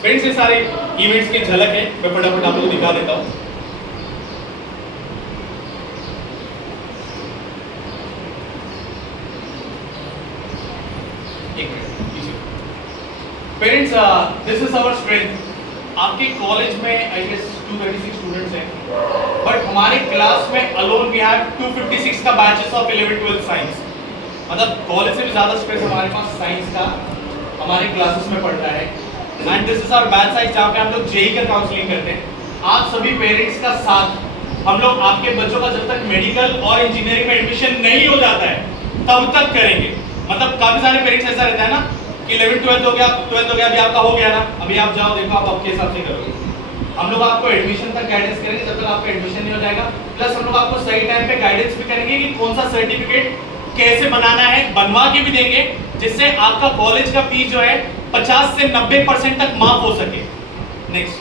फ्रेंड्स, ये सारे इवेंट्स की झलक है, मैं फटाफट आप लोगों को दिखा देता हूँ। Parents, this is our strength. आपके कॉलेज में आई गेस 236 स्टूडेंट्स हैं, बट हमारे क्लास में अलोन वी हैव 256 का बैचेस ऑफ 11-12 साइंस। मतलब कॉलेज से भी ज़्यादा स्पेस हमारे पास साइंस का हमारे क्लासेस में पड़ता है। And this is our batch size, जहाँ पे हम लोग जेई का काउंसलिंग करते हैं। आप सभी पेरेंट्स का साथ हम लोग आपके बच्चों का जब तक मेडिकल और इंजीनियरिंग में एडमिशन नहीं हो जाता है तब तक करेंगे। मतलब काफ़ी सारे पेरेंट्स ऐसा रहता है ना कि 11th 12th हो गया, 12th हो गया, अभी आपका हो गया ना, अभी आप जाओ, देखो आप आपके हिसाब से करोगे। हम लोग आपको एडमिशन तक गाइडेंस करेंगे जब तक आपका एडमिशन नहीं हो जाएगा, प्लस हम लोग आपको सही टाइम पे गाइडेंस भी करेंगे कि कौन सा सर्टिफिकेट कैसे बनाना है, बनवा के भी देंगे जिससे आपका कॉलेज का फीस जो है 50 से 90% तक माफ हो सके। Next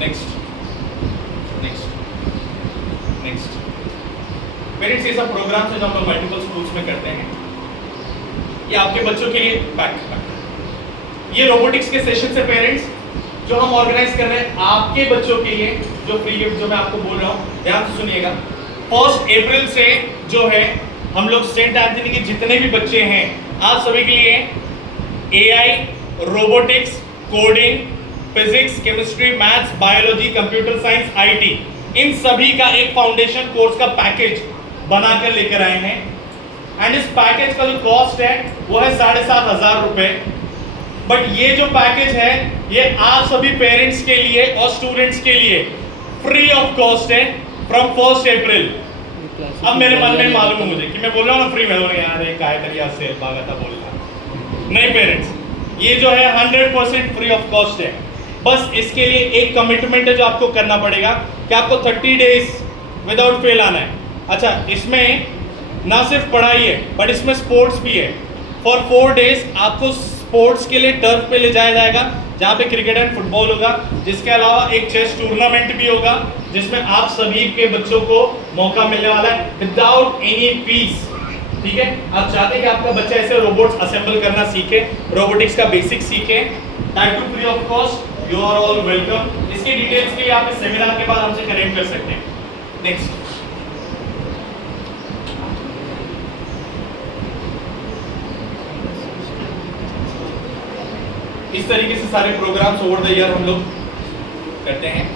next next next parents, ये सब प्रोग्राम्स है जो हम लोग मल्टीपल स्कूल्स में करते हैं। ये आपके बच्चों के लिए ये रोबोटिक्स के सेशन से पेरेंट्स जो हम ऑर्गेनाइज कर रहे हैं आपके बच्चों के लिए, जो फ्री गिफ्ट जो मैं आपको बोल रहा हूँ, ध्यान से सुनिएगा। 1 अप्रैल से जो है हम लोग सेंट एंथनी के जितने भी बच्चे हैं आप सभी के लिए AI, robotics, coding, physics, chemistry, maths, biology, computer science, IT, इन सभी का एक फाउंडेशन कोर्स का पैकेज बनाकर लेकर आए हैं। एंड इस पैकेज का जो कॉस्ट है वो है 7,500 रुपए। बट ये जो पैकेज है ये आप सभी पेरेंट्स के लिए और स्टूडेंट्स के लिए फ्री ऑफ कॉस्ट है फ्रॉम 1 अप्रैल। अब मेरे मन में मालूम है मुझे कि मैं बोल रहा हूँ ना फ्री में, यार एक कायतरिया से भागा था बोलना नहीं पेरेंट्स, ये जो है 100% फ्री ऑफ कॉस्ट है। बस इसके लिए एक कमिटमेंट है जो आपको करना पड़ेगा कि आपको 30 डेज विदाउट फेल आना है। अच्छा, इसमें ना सिर्फ पढ़ाई है बट इसमें स्पोर्ट्स भी है। फॉर 4 डेज आपको स्पोर्ट्स के लिए टर्फ पे ले जाया जाएगा जहाँ पे क्रिकेट एंड फुटबॉल होगा, जिसके अलावा एक चेस टूर्नामेंट भी होगा जिसमें आप सभी के बच्चों को मौका मिलने वाला है विदाउट एनी फीस। ठीक है, आप चाहते हैं कि आपका बच्चा ऐसे रोबोट्स असेंबल करना सीखे, रोबोटिक्स का बेसिक सीखे, that too free of cost, you are all welcome. इसकी डिटेल्स के लिए आप इस सेमिनार के बाद हमसे कनेक्ट कर सकते हैं। नेक्स्ट, इस तरीके से सारे प्रोग्राम्स ओवर द ईयर हम लोग करते हैं।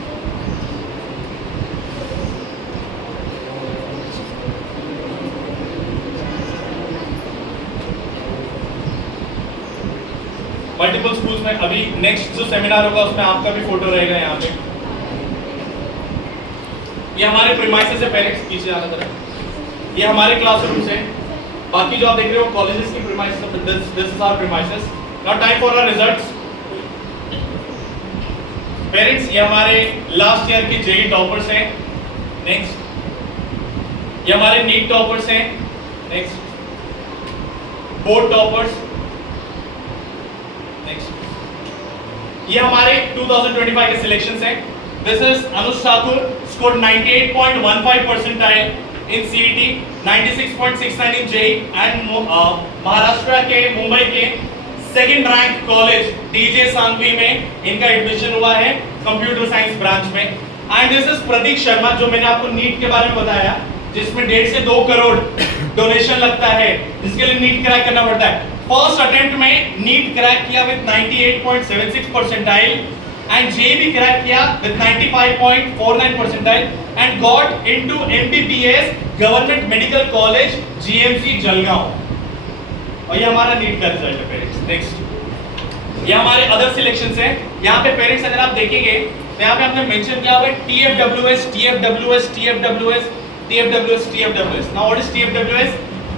मल्टीपल स्कूल्स में अभी नेक्स्ट जो सेमिनार होगा उसमें आपका भी फोटो रहेगा यहाँ पे। ये हमारे प्रीमाइसेस है पेरेंट्स, पीछे आना तरफ, ये हमारे क्लासरूम्स हैं। बाकी जो आप देख रहे हो कॉलेजेस की premises, this is our premises. Now time for our results. Parents, ये हमारे लास्ट ईयर के जेई टॉपर्स हैं। नेक्स्ट, ये हमारे नीट टॉपर्स हैं। Next, board toppers. नेक्स्ट, ये हमारे 2025 के सिलेक्शंस हैं। This is Anuj Thakur, scored 98.15 percentile in CET, 96.69 in JEE and Maharashtra के मुंबई के second rank college DJ Sanghvi में इनका एडमिशन हुआ है कंप्यूटर साइंस ब्रांच में। एंड दिस इज प्रतीक शर्मा, जो मैंने आपको नीट के बारे में बताया जिसमें 1.5 से 2 करोड़ डोनेशन लगता है, जिसके लिए नीट क्रैक करना पड़ता है। फर्स्ट अटेम्प्ट में नीट क्रैक किया विद 98.76 परसेंटाइल एंड जे भी क्रैक किया with 95.49 percentile and got into MBBS government medical college GMC Jalgaon. और ये हमारा नीट का रिजल्ट है पेरेंट्स। नेक्स्ट, ये हमारे अदर सिलेक्शंस हैं। यहाँ पे पेरेंट्स अगर आप देखेंगे तो यहाँ पे हमने मेंशन किया हुआ है TFWS, TFWS, TFWS, TFWS, TFWS। Now what is TFWS?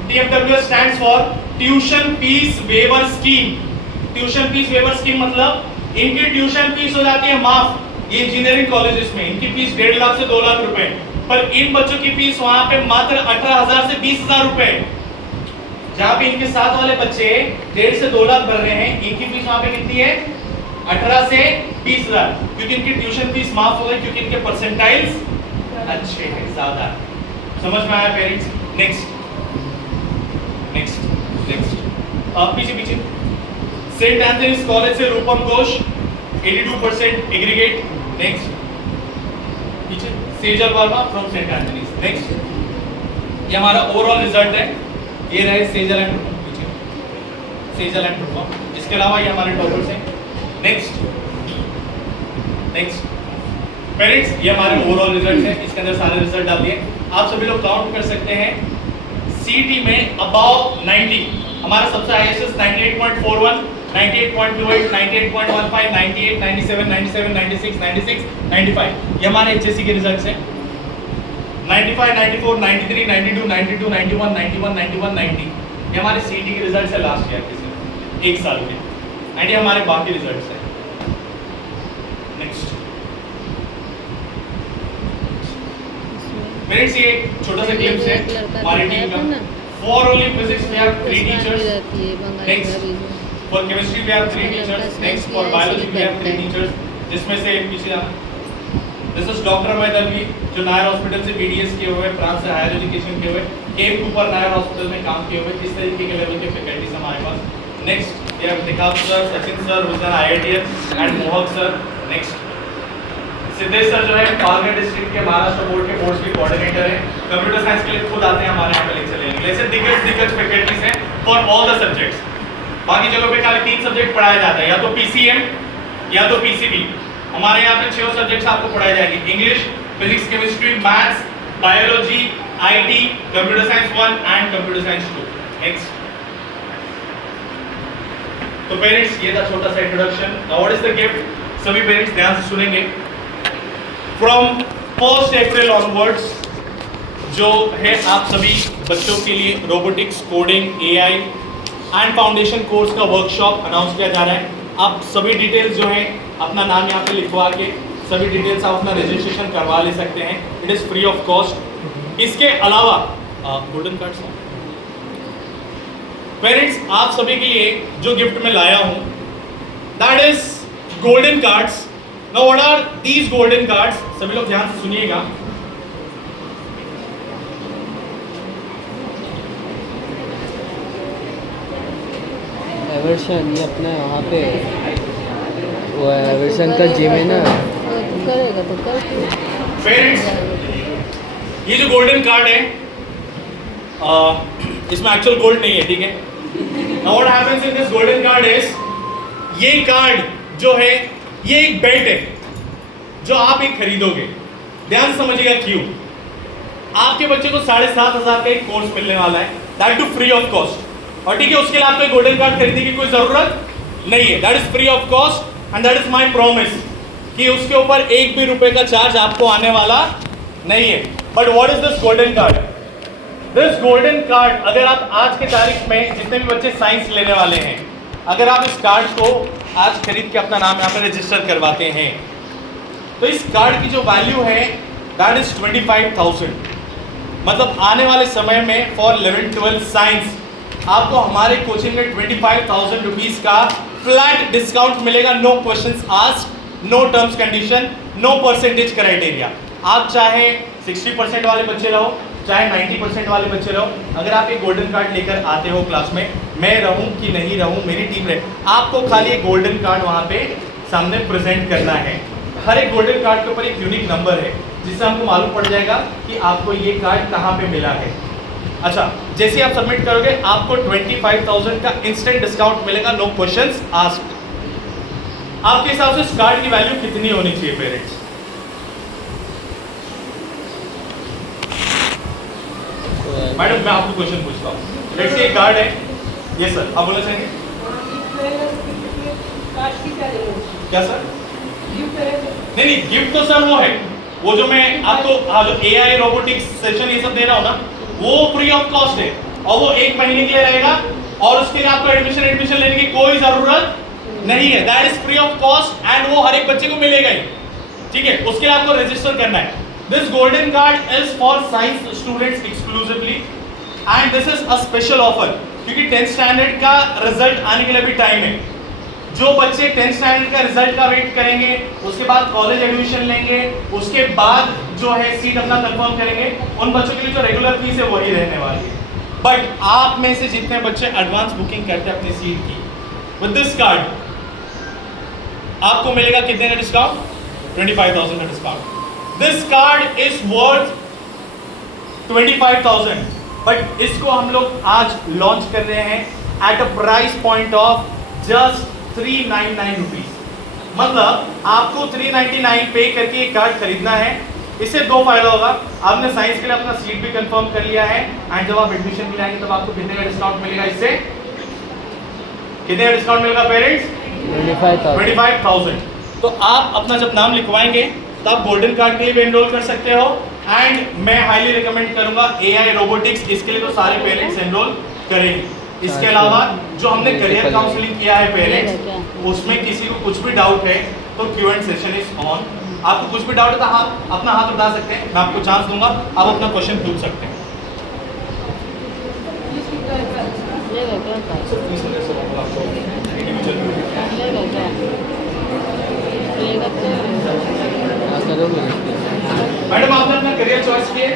TFWS stands for Tuition Fees Waiver Scheme। Tuition Fees Waiver Scheme मतलब इनकी ट्यूशन फीस हो जाती है माफ। ये इंजीनियरिंग कॉलेजेस में इनकी फीस 1.5 लाख से 2 लाख रुपए, पर इन बच्चों की फीस वहाँ पे मात्र 18,000 से 20,000 रुपए। जहाँ पे इनके साथ वाले बच्चे 1.5 से 2 लाख भर रहे हैं, इनकी फीस वहाँ पे कितनी है? 18 से 20,000, क्योंकि इनकी ट्यूशन फीस माफ हो गई क्योंकि इनके परसेंटाइल्स अच्छे हैं ज्यादा। समझ में आया पेरेंट्स? नेक्स्ट नेक्स्ट नेक्स्ट, पीछे पीछे। सेंट एंथनीज कॉलेज से रूपम घोष 82% एग्रीगेट। नेक्स्ट, पीछे Sejal Verma from Saint Anthony's. Next, ये हमारा ओवरऑल रिजल्ट है। ये रहे सेजल एंड पीछे सेजल एंड रूपम। इसके अलावा ये हमारे टॉपर्स हैं। नेक्स्ट नेक्स्ट पेरेंट्स, ये हमारे ओवरऑल रिजल्ट है। इसके अंदर सारे रिजल्ट डाल दिए। आप सभी लोग काउंट कर सकते हैं। सीटी में अबाव 90, हमारा सबसे हाईएस्ट 98.41, 98.28, 98.15, 98, 97, 97, 96, 96, 95। ये हमारे एचएससी के रिजल्ट्स हैं। 95, 94, 93, 92, 92, 91, 91, 91, 90। ये हमारे सीटी के रिजल्ट्स है लास्ट ईयर के, एक साल के। एंड ये हमारे बाकी रिजल्ट्स हैं। नेक्स्ट पेरेंट्स, ये एक छोटा सा क्लिप्स है हमारी टीम का। For only physics we have 3 teachers, next for chemistry we have 3 teachers, next for biology we have 3 teachers, जिसमें से पीछे this is doctor Amit Alvi जो नायर हॉस्पिटल से बीडीएस किए हुए, फ्रांस से हायर एजुकेशन किए हुए, केम कूपर नायर हॉस्पिटल में काम किए हुए। किस तरीके के लेवल के फैकल्टीज हमारे पास। Next we have Nikab sir, Sachin sir with an IITian and Mohak sir. Next Siddhesh sir जो है पालघर डिस्ट्रिक्ट के महाराष्ट्र बोर्ड के बोर्ड्स के कोऑर्डिनेटर हैं, कंप्यूटर साइंस के लिए खुद आते हैं हमारे यहाँ पे लेक्चर लेने के लिए। ऐसे दिग्गज फैकल्टीज हैं फॉर ऑल द सब्जेक्ट्स। बाकी जगहों पे खाली 3 सब्जेक्ट पढ़ाया जाता है, या तो पीसीएम या तो पीसीबी। हमारे यहाँ पे 6 सब्जेक्ट्स आपको पढ़ाए जाएंगे, English, physics, chemistry, maths, biology, IT, computer science 1 and computer science 2। Next, तो पेरेंट्स ये था छोटा सा introduction. Now what is the gift? सभी पेरेंट्स ध्यान से सुनेंगे। फ्रॉम 1 अप्रैल ऑनवर्ड्स जो है आप सभी बच्चों के लिए robotics, coding, AI and foundation course का वर्कशॉप अनाउंस किया जा रहा है। आप सभी डिटेल्स जो है अपना नाम यहाँ पे लिखवा के सभी डिटेल्स आप अपना रजिस्ट्रेशन करवा ले सकते हैं। It is free of cost. इसके अलावा गोल्डन कार्ड्स पेरेंट्स आप सभी के लिए जो गिफ्ट मैं लाया हूँ that is golden cards. Now what are these golden cards? सभी लोग ध्यान से सुनिएगा। एवर्शन, ये अपना वहाँ पे वो एवर्शन का जिम है ना। करेगा तो कर। पेरेंट्स ये जो गोल्डन कार्ड है इसमें एक्चुअल गोल्ड नहीं है, ठीक है। Now what happens in this golden card is ये कार्ड जो है ये एक बेल्ट है जो आप एक खरीदोगे। ध्यान से समझिएगा क्यों। आपके बच्चे को 7,500 का एक कोर्स मिलने वाला है, that too free of cost. और ठीक है, उसके लिए आपको गोल्डन कार्ड खरीदने की कोई जरूरत नहीं है, that is free of cost and that is my promise कि उसके ऊपर 1 भी रुपए का चार्ज आपको आने वाला नहीं है। But what is this golden card? This golden card अगर आप आज के तारीख में जितने भी बच्चे साइंस लेने वाले हैं, अगर आप इस कार्ड को आज खरीद के अपना नाम यहाँ पे रजिस्टर करवाते हैं तो इस कार्ड की जो वैल्यू है दैट इज 25,000। मतलब आने वाले समय में फॉर 11-12 साइंस आपको हमारे कोचिंग में 25,000 रुपीज का फ्लैट डिस्काउंट मिलेगा। No questions asked, no terms condition, no percentage criteria. आप चाहे 60% वाले बच्चे रहो, चाहे 90% वाले बच्चे रहो, अगर आप एक गोल्डन कार्ड लेकर आते हो क्लास में, मैं रहूं कि नहीं रहूं, मेरी टीम रहे, आपको खाली एक गोल्डन कार्ड वहां पे सामने प्रेजेंट करना है। हर एक गोल्डन कार्ड के ऊपर एक यूनिक नंबर है जिससे हमको मालूम पड़ जाएगा कि आपको ये कार्ड कहाँ पे मिला है। अच्छा, जैसे आप सबमिट करोगे आपको 25,000 का इंस्टेंट डिस्काउंट मिलेगा, नो क्वेश्चंस आस्क्ड। आपके हिसाब से इस कार्ड की वैल्यू कितनी होनी चाहिए पेरेंट्स? मैडम मैं आपको क्वेश्चन पूछता हूँ। लेट्स से कार्ड है, ये सर आप बोलना चाहेंगे? क्या सर? नहीं नहीं, गिफ्ट तो सर वो है, वो जो मैं आपको जो एआई रोबोटिक्स सेशन ये सब दे रहा हूँ ना, वो फ्री ऑफ कॉस्ट है और वो 1 महीने के लिए रहेगा और उसके लिए आपको एडमिशन लेने की कोई जरूरत नहीं है। That is free of cost and वो हर एक बच्चे को मिलेगा ही, ठीक है। उसके लिए आपको रजिस्टर करना है। This golden card is for science students exclusively and this is a special offer क्योंकि 10th स्टैंडर्ड का रिजल्ट आने के लिए भी टाइम है। जो बच्चे 10th स्टैंडर्ड का रिजल्ट का वेट करेंगे, उसके बाद कॉलेज एडमिशन लेंगे, उसके बाद जो है सीट अपना कंफर्म करेंगे, उन बच्चों के लिए जो रेगुलर फीस है वही रहने वाली है। बट आप में से जितने बच्चे एडवांस बुकिंग करते हैं अपनी सीट की, विद दिस कार्ड आपको मिलेगा कितने का डिस्काउंट? 25,000 का discount. This card is worth 25,000 but इसको हम लोग आज लॉन्च कर रहे हैं at a price point of just 399 rupees. मतलब आपको 399 पे करके ये कार्ड खरीदना है। इससे 2 फायदा होगा, आपने साइंस के लिए अपना सीट भी कंफर्म कर लिया है एंड जब आप एडमिशन के लिए आएंगे तब आपको कितने का डिस्काउंट मिलेगा? इससे कितने का डिस्काउंट मिलेगा पेरेंट्स? 25,000। तो आप अपना जब नाम लिखवाएंगे तो आप गोल्डन कार्ड के लिए भी एनरोल कर सकते हो एंड मैं हाईली रिकमेंड करूंगा एआई रोबोटिक्स, इसके लिए तो सारे पेरेंट्स एनरोल करेंगे। इसके अलावा जो हमने करियर काउंसलिंग किया है पेरेंट्स, उसमें किसी को कुछ भी डाउट है तो Q&A सेशन इज ऑन। आपको कुछ भी डाउट है तो आप अपना हाथ उठा सकते हैं, मैं आपको चांस दूंगा, आप अपना क्वेश्चन पूछ सकते हैं। लेगा क्या कर लेगा क्या लेगा क्या करोगे मैडम आपने अपना करियर चॉइस किए,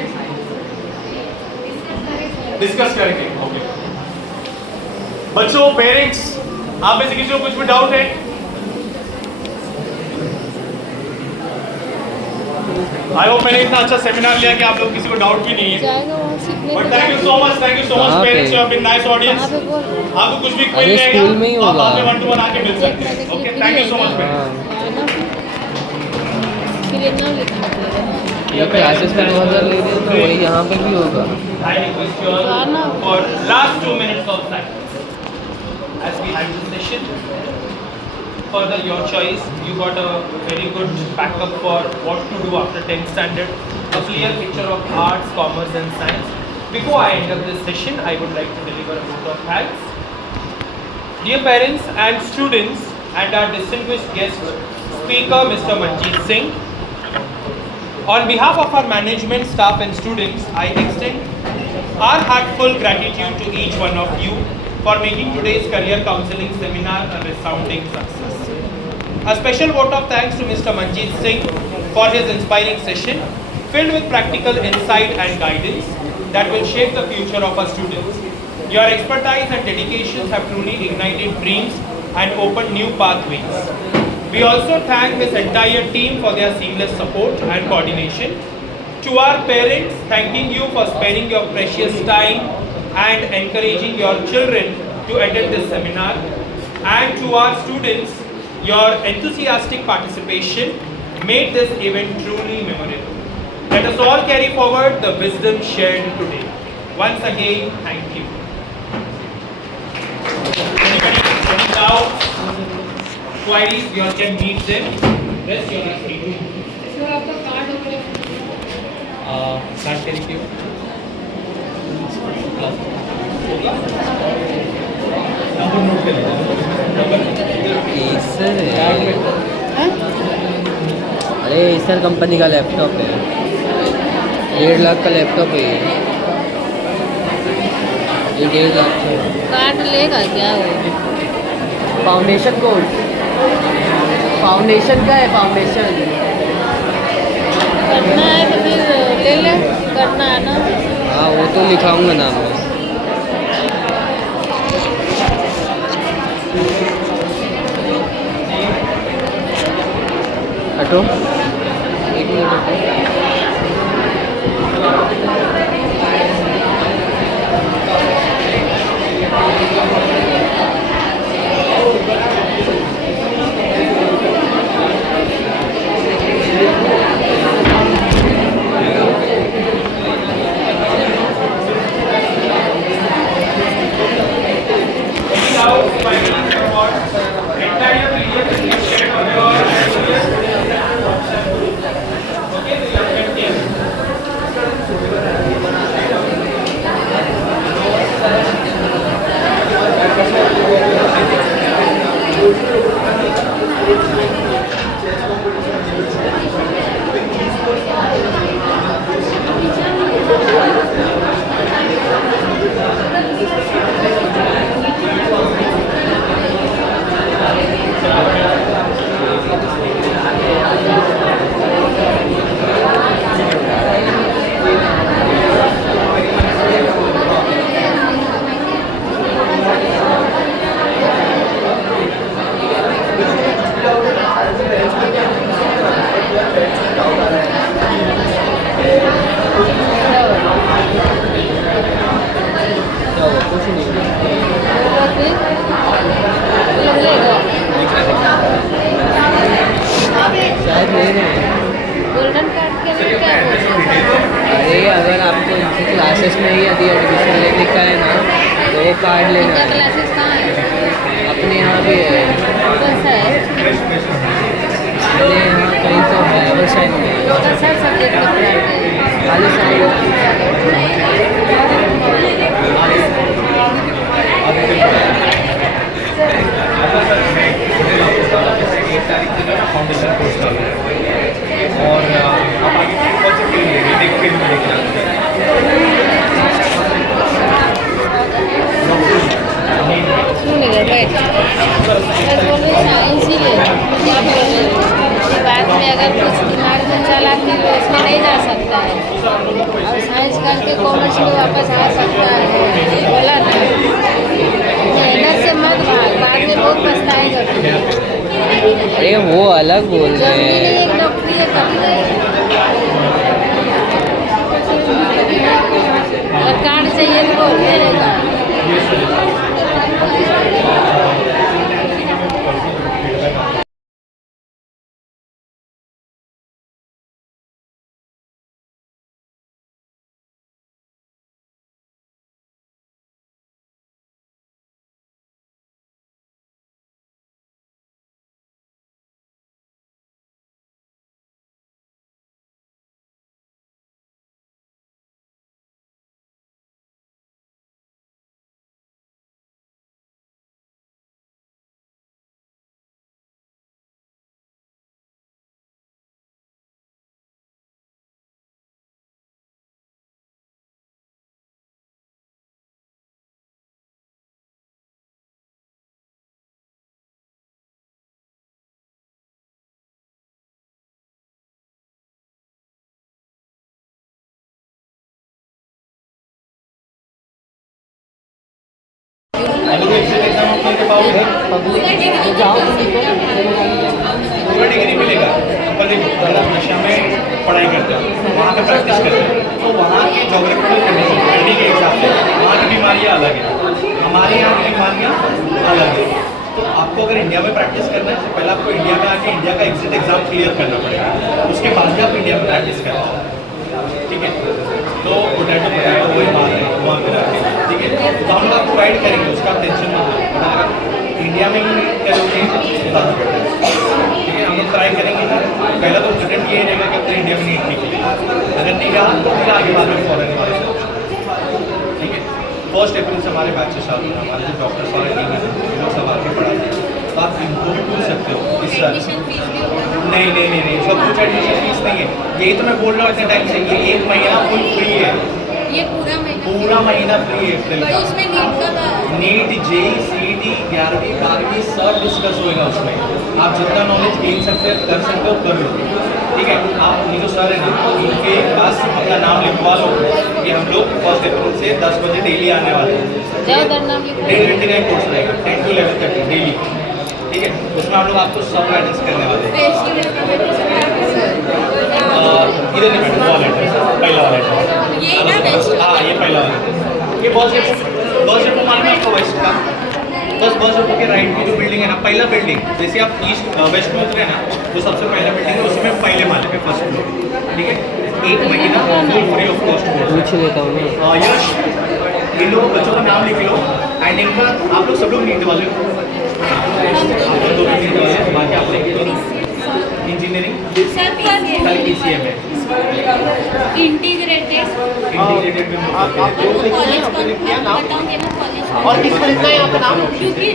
डिस्कस करेंगे। ओके बच्चों, पेरेंट्स, आप में से किसी को कुछ भी डाउट है? आई होप मैंने इतना अच्छा सेमिनार लिया कि आप लोग किसी को डाउट भी नहीं है। जाएगा वहाँ सीखने बट के थैंक यू सो मच कहाँ पे? Parents, you have been nice audience. कहाँ पे बोल आपको कुछ भी अरे क्वेरी रहेगा स्कूल में ही तो आप होगा। आपके 1-to-1 आके मिल सकते हैं। Okay thank you so much parents. आना फिर इतना लिखना पड़ेगा ये क्लासेस का 2000 ले रहे हैं तो वही यहाँ पे भी होगा। I request you all Rana. for last 2 minutes of silence as we end this session. Further, your choice. You got a very good backup for what to do after 10th standard. A clear picture of arts, commerce, and science. Before I end up this session, I would like to deliver a vote of thanks. Dear parents and students, and our distinguished guest speaker, Mr. Manjeet Singh. On behalf of our management, staff and students, I extend our heartfelt gratitude to each one of you for making today's career counseling seminar a resounding success. A special vote of thanks to Mr. Manjeet Singh for his inspiring session filled with practical insight and guidance that will shape the future of our students. Your expertise and dedications have truly ignited dreams and opened new pathways. We also thank this entire team for their seamless support and coordination. To our parents, thanking you for sparing your precious time and encouraging your children to attend this seminar. And to our students, your enthusiastic participation made this event truly memorable. Let us all carry forward the wisdom shared today. Once again, thank you. Anybody doubts? Queries, you all can meet them. Rest you are free to move. Sir आपका card होगा Start करें क्यों? Number note कर लीजिए। Acer है। अरे Acer company का laptop है, 1.5 लाख का लैपटॉप है ये 1.5 लाख का है। कार्ड लेगा क्या वो फाउंडेशन कोर्स, फाउंडेशन का है, फाउंडेशन। करना है तो फिर ले ले करना है ना हाँ वो तो लिखाऊंगा नाम में। हटो 1 मिनट हटो। शायद नहीं है। गोल्डन कार्ड के लिए क्या बोलते अरे अगर आपको इनकी क्लासेस में ही यदि एडमिशन लेने का है ना तो वो कार्ड लेना इनका है। क्लासेस कहाँ है अपने यहाँ भी है, कौन सा है अपने यहाँ कहीं तो है वो शायद नहीं। कौन सा सब्जेक्ट का पढ़ाते हैं खाली साइड फाउंडेशन बस बोल रहे साइंस ही ले क्या बोल रहे ये बाद में अगर कुछ दिमाग में चला कि तो इसमें नहीं जा सकता है और साइंस करके कॉमर्स में वापस आ सकता है बोला ना मेहनत से मत भाग बाद में बहुत पछताएगा अरे वो अलग बोल रहे जरूरी नहीं हैं। एक नौकरी है तब अगर कार्ड चाहिए तो बोल मेरेगा पूरा डिग्री मिलेगा पर देखो अगर आप रशिया में पढ़ाई करते हो वहाँ पे प्रैक्टिस करते हो तो वहाँ के जोग्राफिकल कंडीशन कंट्री के हिसाब से वहाँ की बीमारियाँ अलग है हमारे यहाँ की बीमारियाँ अलग है तो आपको अगर इंडिया में प्रैक्टिस करना है तो पहले आपको इंडिया में आके इंडिया का एग्जिट एग्जाम क्लियर करना पड़ेगा उसके बाद भी आप इंडिया में प्रैक्टिस करना ठीक है तो पोटैटो वही बात है वहाँ पर आके ठीक है तो हम लोग आपको गाइड करेंगे उसका टेंशन मत लो इंडिया में ही करोगे ज़्यादा बेटर है ठीक है हम लोग ट्राई करेंगे पहला तो अटेम्प्ट ये रहेगा कि अपने इंडिया में नीट निकले अगर नहीं रहा तो फिर आगे बाद में फॉरेन वाले से ठीक है 1 अप्रैल से हमारे बैचेस चालू हैं हमारे जो डॉक्टर्स वाले टीम है ये लोग सब आके पढ़ाते हैं तो आप इनको भी पूछ सकते हो इस साल नहीं सब कुछ एडमिशन फीस नहीं है यही तो मैं बोल रहा हूँ इतने टाइम से ये 1 महीना फुल फ्री है ये पूरा महीना फ्री है अप्रैल का उसमें नीट का नीट जेई सीईटी 11वीं 12वीं सब डिस्कस होएगा उसमें आप जितना नॉलेज गेन सकते कर सकते हो कर लो ठीक है आप ये जो सर है ना इनके पास अपना नाम लिखवा लो कि हम लोग 1 अप्रैल से 10 बजे डेली आने वाले हैं ज़्यादा नाम लिखो 10 घंटे का कोर्स रहेगा 10 to 11:30 डेली ठीक है उसमें हम लोग आपको सब गाइडेंस करने वाले हैं इधर नहीं बैठो वाला एड्रेस पहला वाला एड्रेस हाँ ये पहला वाला ये बस डेपो मालूम है आपको वेस्ट का बस डेपो के राइट में जो बिल्डिंग है ना पहला बिल्डिंग जैसे आप ईस्ट वेस्ट में उतरे ना तो सबसे पहला बिल्डिंग है उसमें पहले माले पे फर्स्ट फ्लोर ठीक है 1 महीना फुल फ्री ऑफ कॉस्ट पूछ लेता हूँ ना यश इन लोगों बच्चों का नाम लिख लो एंड इनका आप लोग सब लोग नीट वाले हो आप लोग दो नीट वाले हो बाकी आप लोग इंजीनियरिंग कल PCM है इंटीग्रेटेड इंटीग्रेटेड में कॉलेज बताओगे ना कॉलेज और किसमें लिखना है यहाँ पे नाम क्योंकि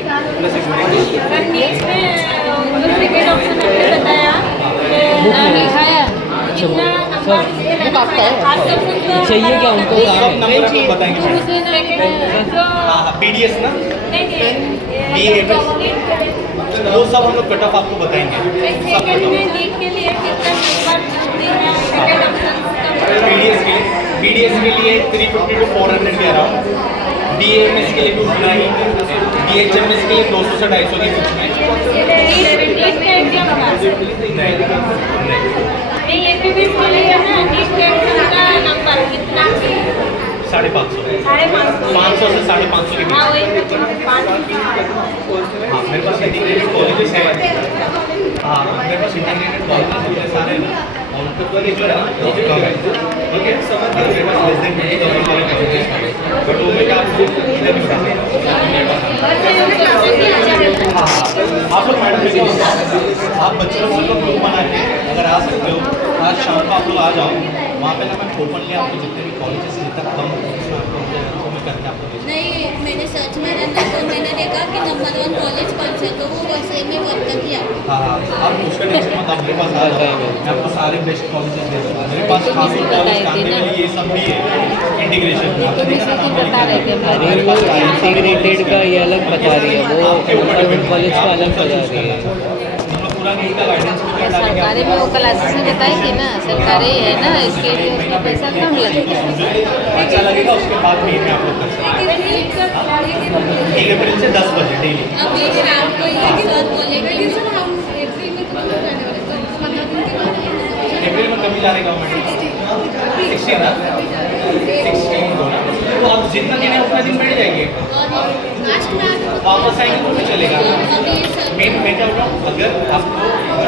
नीट में जो सेकेंड ऑप्शन आपने बताया नाम लिखाया कितना नंबर बुक आपका है चाहिए क्या उनको सब नंबर आपको बताएंगे मैडम दूसरे जो हाँ BDS ना नहीं वो सब हम लोग कट ऑफ आपको बताएंगे सब सेकेंड में नीट के लिए कितना नंबर जरूरी है सेकेंड ऑप्शन BDS के लिए 350 to 400 के अराउंड DAMS के लिए 290 DHMS के लिए 200 से 250 के बीच में नीट का एग्जाम का नहीं एपीबी के लिए ना नीट के एग्जाम का नंबर कितना 550 500 से 550 के बीच हाँ वही 5 हाँ मेरे पास इंटीग्रेटेड कॉलेजेस हैं हाँ मेरे पास इंटीग्रेटेड कॉलेजेस सारे हैं और उनको तो रेगुलर है वो भी कम है ओके समझ गए मेरे पास लेस देन 20,000 वाले कॉलेजेस हैं बट वो में आप इधर नहीं उठा हाँ आप लोग मैडम देखिए आप बच्चों लोग ग्रुप बना के अगर आ सकते हो आज शाम को आप लोग आ जाओ वहाँ पे ना मैं ओपनली आपको जितने भी कॉलेजेस जितना कम उसमें आपको मैं करके आपको भेज नहीं, मैंने सर्च मारा ना तो मैंने देखा कि नंबर 1 कॉलेज कौन सा है, तो वो वैसे में वर्क कर किया। हाँ हाँ, आप उसका टेंशन मत, आप मेरे पास आ जाएंगे, मैं आपको सारे बेस्ट कॉलेजेस दे दूँगा। मेरे पास खासपुर कॉलेज कांदिवली ये सब भी है इंटीग्रेशन में। आपने देखा ना बता रहे थे अरे वो इंटीग्रेटेड का ये अलग बता रही है, वो कॉलेज का अलग बता रही है। हम लोग पूरा नहीं का गाइडेंस सरकारी में वो क्लासेस में बताई थी ना, सरकारी है ना, इसके लिए उसका पैसा कम लगेगा। अच्छा लगेगा, उसके बाद में मैं आपको कर सकता हूँ। 1 अप्रैल से 10 बजे डेली। अब ये रात को ये सर बोलेगा कि सर हम अप्रैल में तो जाने वाले, तो 15 दिन के बाद अप्रैल में कभी जाने का गवर्नमेंट 16 ना 16 को ना, तो आप जितना दिन है उतना दिन बैठ जाएंगे, लास्ट में आके वापस आएंगे तो भी चलेगा। अभी ये सर मैं क्या बोल रहा हूँ, अगर आपको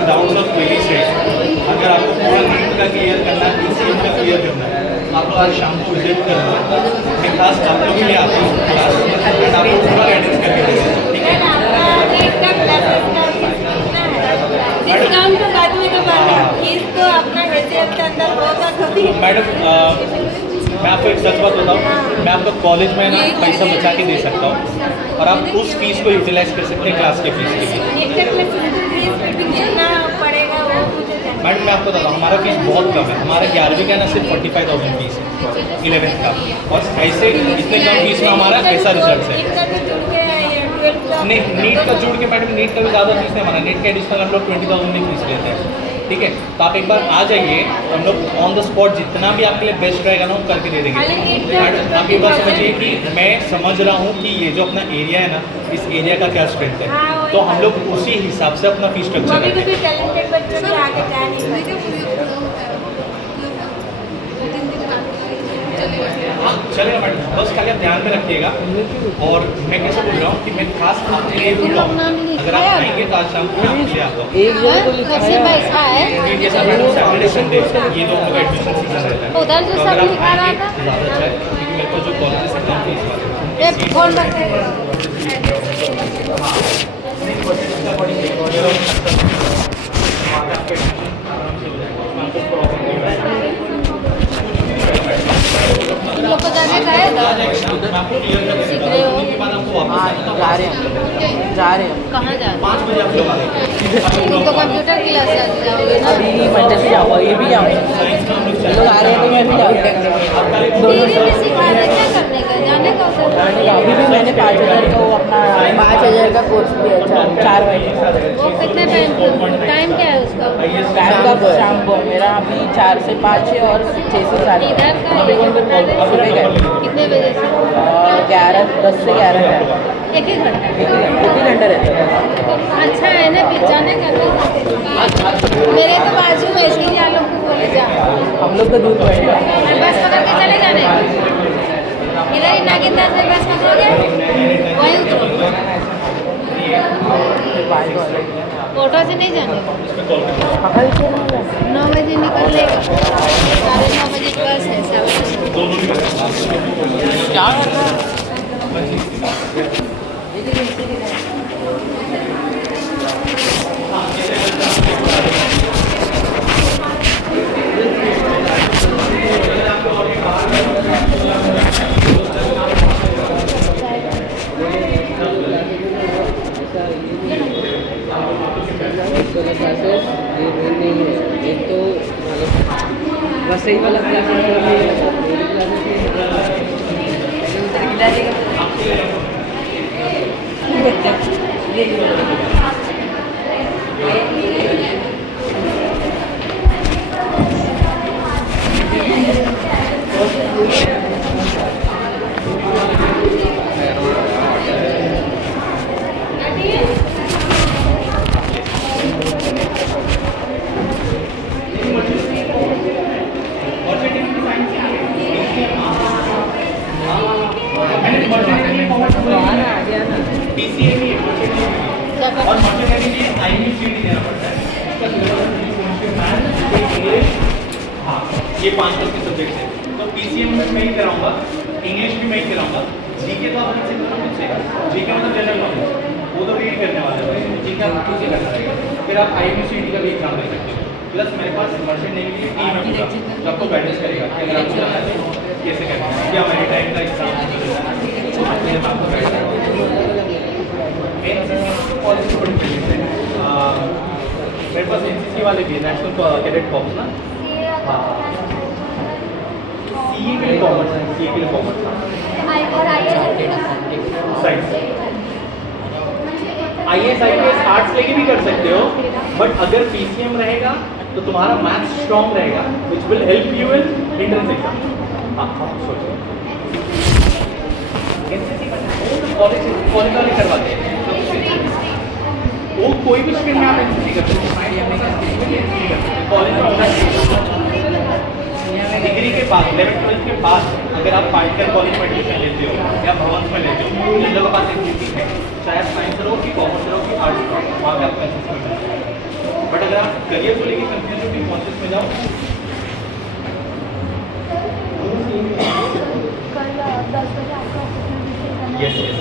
डाउट्स और क्वेरीज है, अगर आपको पूरा नीट का क्लियर करना है, PCM का क्लियर करना है, आप लोग आज शाम को विजिट करना है। मैं खास आप लोग के लिए आता हूँ क्लास में, आपको पूरा गाइडेंस करके देंगे, ठीक है? डिस्काउंट तो बाद में तो बात, फीस तो अपना हैसियत के अंदर होगा कभी। मैडम मैं आपको एक सच बात बताऊँ, मैं आपको कॉलेज में ना पैसा बचा के दे सकता हूँ और आप उस फीस को यूटिलाइज कर सकते हैं क्लास के फीस के लिए। कितना पड़ेगा वो मुझे जानना मैडम मैं आपको बताऊँ, हमारा फीस बहुत कम है, हमारा 11वीं का ना सिर्फ 45,000 फीस है 11th का, और ऐसे इतने कम फीस में हमारा ऐसा रिजल्ट है। है। का भी जुड़ के है, ये 12 का नहीं, नीट का जुड़ के मैडम, नीट का भी ज़्यादा फीस नहीं हमारा, नीट का एडिशनल हम लोग 20,000 में फीस लेते हैं, ठीक है? तो आप एक बार आ जाइए, हम लोग ऑन द स्पॉट जितना भी आपके लिए बेस्ट रहेगा ना वो करके दे देंगे। मैडम आप ये बात समझिए कि मैं समझ रहा हूँ कि ये जो अपना एरिया है ना, इस एरिया का क्या स्ट्रेंथ है, तो हम लोग उसी हिसाब से अपना फीस स्ट्रक्चर कभी रखते कभी हैं। टैलेंटेड बच्चों के आगे जा नहीं पाते। हाँ चलेगा मैडम, बस खाली आप ध्यान में रखिएगा। और मैं कैसे बोल रहा हूँ कि मैं खास आपके लिए बोल रहा हूँ, अगर आप आएंगे तो आज शाम को मैं आपके लिए आता हूँ। एक जन को लिखा वैसे पैसा है ये जैसा मैडम सैटरडे संडे ये दोनों का एडमिशन सीजन रहता है। उधर जो तो सब अगर आप लिखा रहा आएंगे था। तो ज़्यादा अच्छा है, क्योंकि मेरे को जो कॉलेजेस है कम फीस वाले ये फोन रख तुम लोग को जाने का है सीख रहे हो, जा रहे हैं कहाँ जा रहे हो? 5 बजे आप लोग आ जाएंगे। तुम तो कंप्यूटर क्लास जाओगे ना? अभी मंडे से जाऊँगा, ये भी जाऊँगा, लोग आ रहे हैं तो मैं भी जाऊँगा। दीदी भी सिखा रहे क्या करने का, जाने का उधर? अभी भी मैंने 5,000 का वो अपना 5,000 का कोर्स किया, 4 महीने। वो कितने टाइम क्या है उसका? टाइम का शाम को मेरा अभी 4 से 5 है और 6 से 7 इधर का है, सुबह का कितने बजे से? 10 से 11 है, एक ही घंटा। 1 घंटा रहता है। अच्छा है ना, फिर जाने का नहीं। मेरे तो बाजू में, इसके लिए आप लोग को बोले जा, हम लोग तो दूर पड़ेगा। बस पकड़ के चले जाने। इधर ही नागिनदास में बस पकड़ोगे, वहीं उतरो। ऑटो से नहीं जाने का। 9 बजे निकलेगा, 9:30 बजे बस है, 7 एक तो बस सही वाला और मल्टीमीडिया के लिए IUCD देना पड़ता है। इसका इंग्लिश, हाँ ये 5 के सब्जेक्ट है। तो PCM में मैं ही कराऊंगा, इंग्लिश भी मैं ही कराऊंगा। जीके तो आप खुद से करो, मुझसे जीके मतलब जनरल नॉलेज, वो तो रीड करने वाला है, जीके आप खुद से करना रहेगा। फिर आप IUCD का भी एग्जाम दे सकते हो, प्लस मेरे पास मर्चेंट नेवी की टीम है पूरा जो आपको गाइडेंस करेगा कि अगर आपको जाना है कैसे करना है या मेरी टाइम का एग्जाम आपको गाइड पॉलिसी बड़ी है। मेरे पास एनसीसी वाले भी नेशनल कैडेट कॉर्प्स ना, हाँ सीए के लिए कॉमर्स है, सीए के लिए commerce science IAS IPS arts लेके भी कर सकते हो, बट अगर पीसीएम रहेगा तो तुम्हारा मैथ्स स्ट्रॉन्ग रहेगा which will help you in entrance exam. हाँ सोचो कॉलेज वाले करवाते हैं वो कोई भी स्ट्रीम में आप एनसीसी कर सकते हैं, कॉलेज में होना चाहिए। डिग्री के बाद 11th-12th के बाद अगर आप पाइकर कॉलेज में एडमिशन लेते हो या भवन में लेते हो, जिन लोगों के पास एनसीसी है, चाहे आप साइंस रहो कि कॉमर्स रहो कि आर्ट्स रहो, वहाँ पे आपको एनसीसी मिल सकता है। बट अगर आप करियर को लेकर कंटिन्यूटी कॉन्शियस में जाओ, यस यस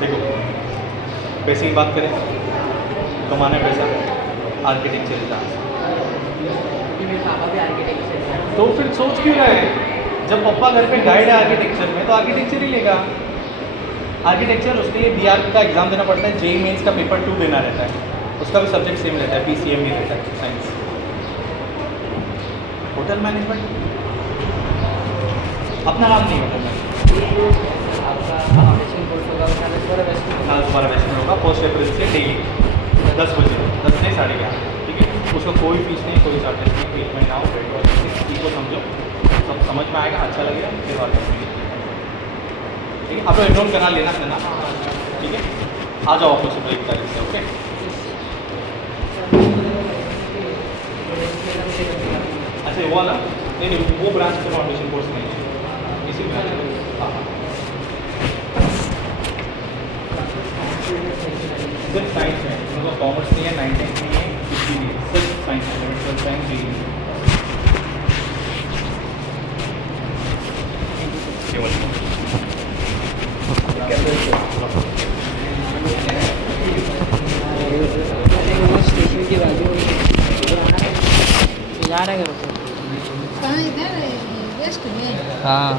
देखो पैसे की बात करें, कमाना पैसा आर्किटेक्चर तो फिर सोच क्यों रहे हैं? जब पापा घर पे गाइड है आर्किटेक्चर में तो आर्किटेक्चर ही लेगा। आर्किटेक्चर उसके लिए बीआर का एग्जाम देना पड़ता है, जेईई मेंस का पेपर 2 देना रहता है, उसका भी सब्जेक्ट सेम रहता है, पीसीएम भी रहता है साइंस। होटल मैनेजमेंट अपना नाम नहीं होटल मैनेजमेंट, तुम्हारा वेस्टर्न होगा 1 अप्रैल से डेली 10 बजे 10 से 11:30, ठीक है। उसका कोई फीस नहीं, कोई चार्जेस नहीं, ट्रीटमेंट ना हो चीज़ को समझो, सब समझ में आएगा, अच्छा लगेगा फिर बात करेंगे, ठीक है। आप लोग एनरोल करा लेना, ठीक है। आ जाओ आपको सुबह 1 तारीख से, ओके। अच्छा वो वाला नहीं, वो ब्रांच का फाउंडेशन कोर्स नहीं है, इसी ब्रांच में। हाँ सिर्फ साइंस में, मतलब कॉमर्स नहीं है, 9th नहीं है, कुछ भी नहीं है, सिर्फ साइंस में, 12th साइंस जी स्टेशन की बाजू जा रहे हैं कहाँ इधर वेस्ट में? हाँ।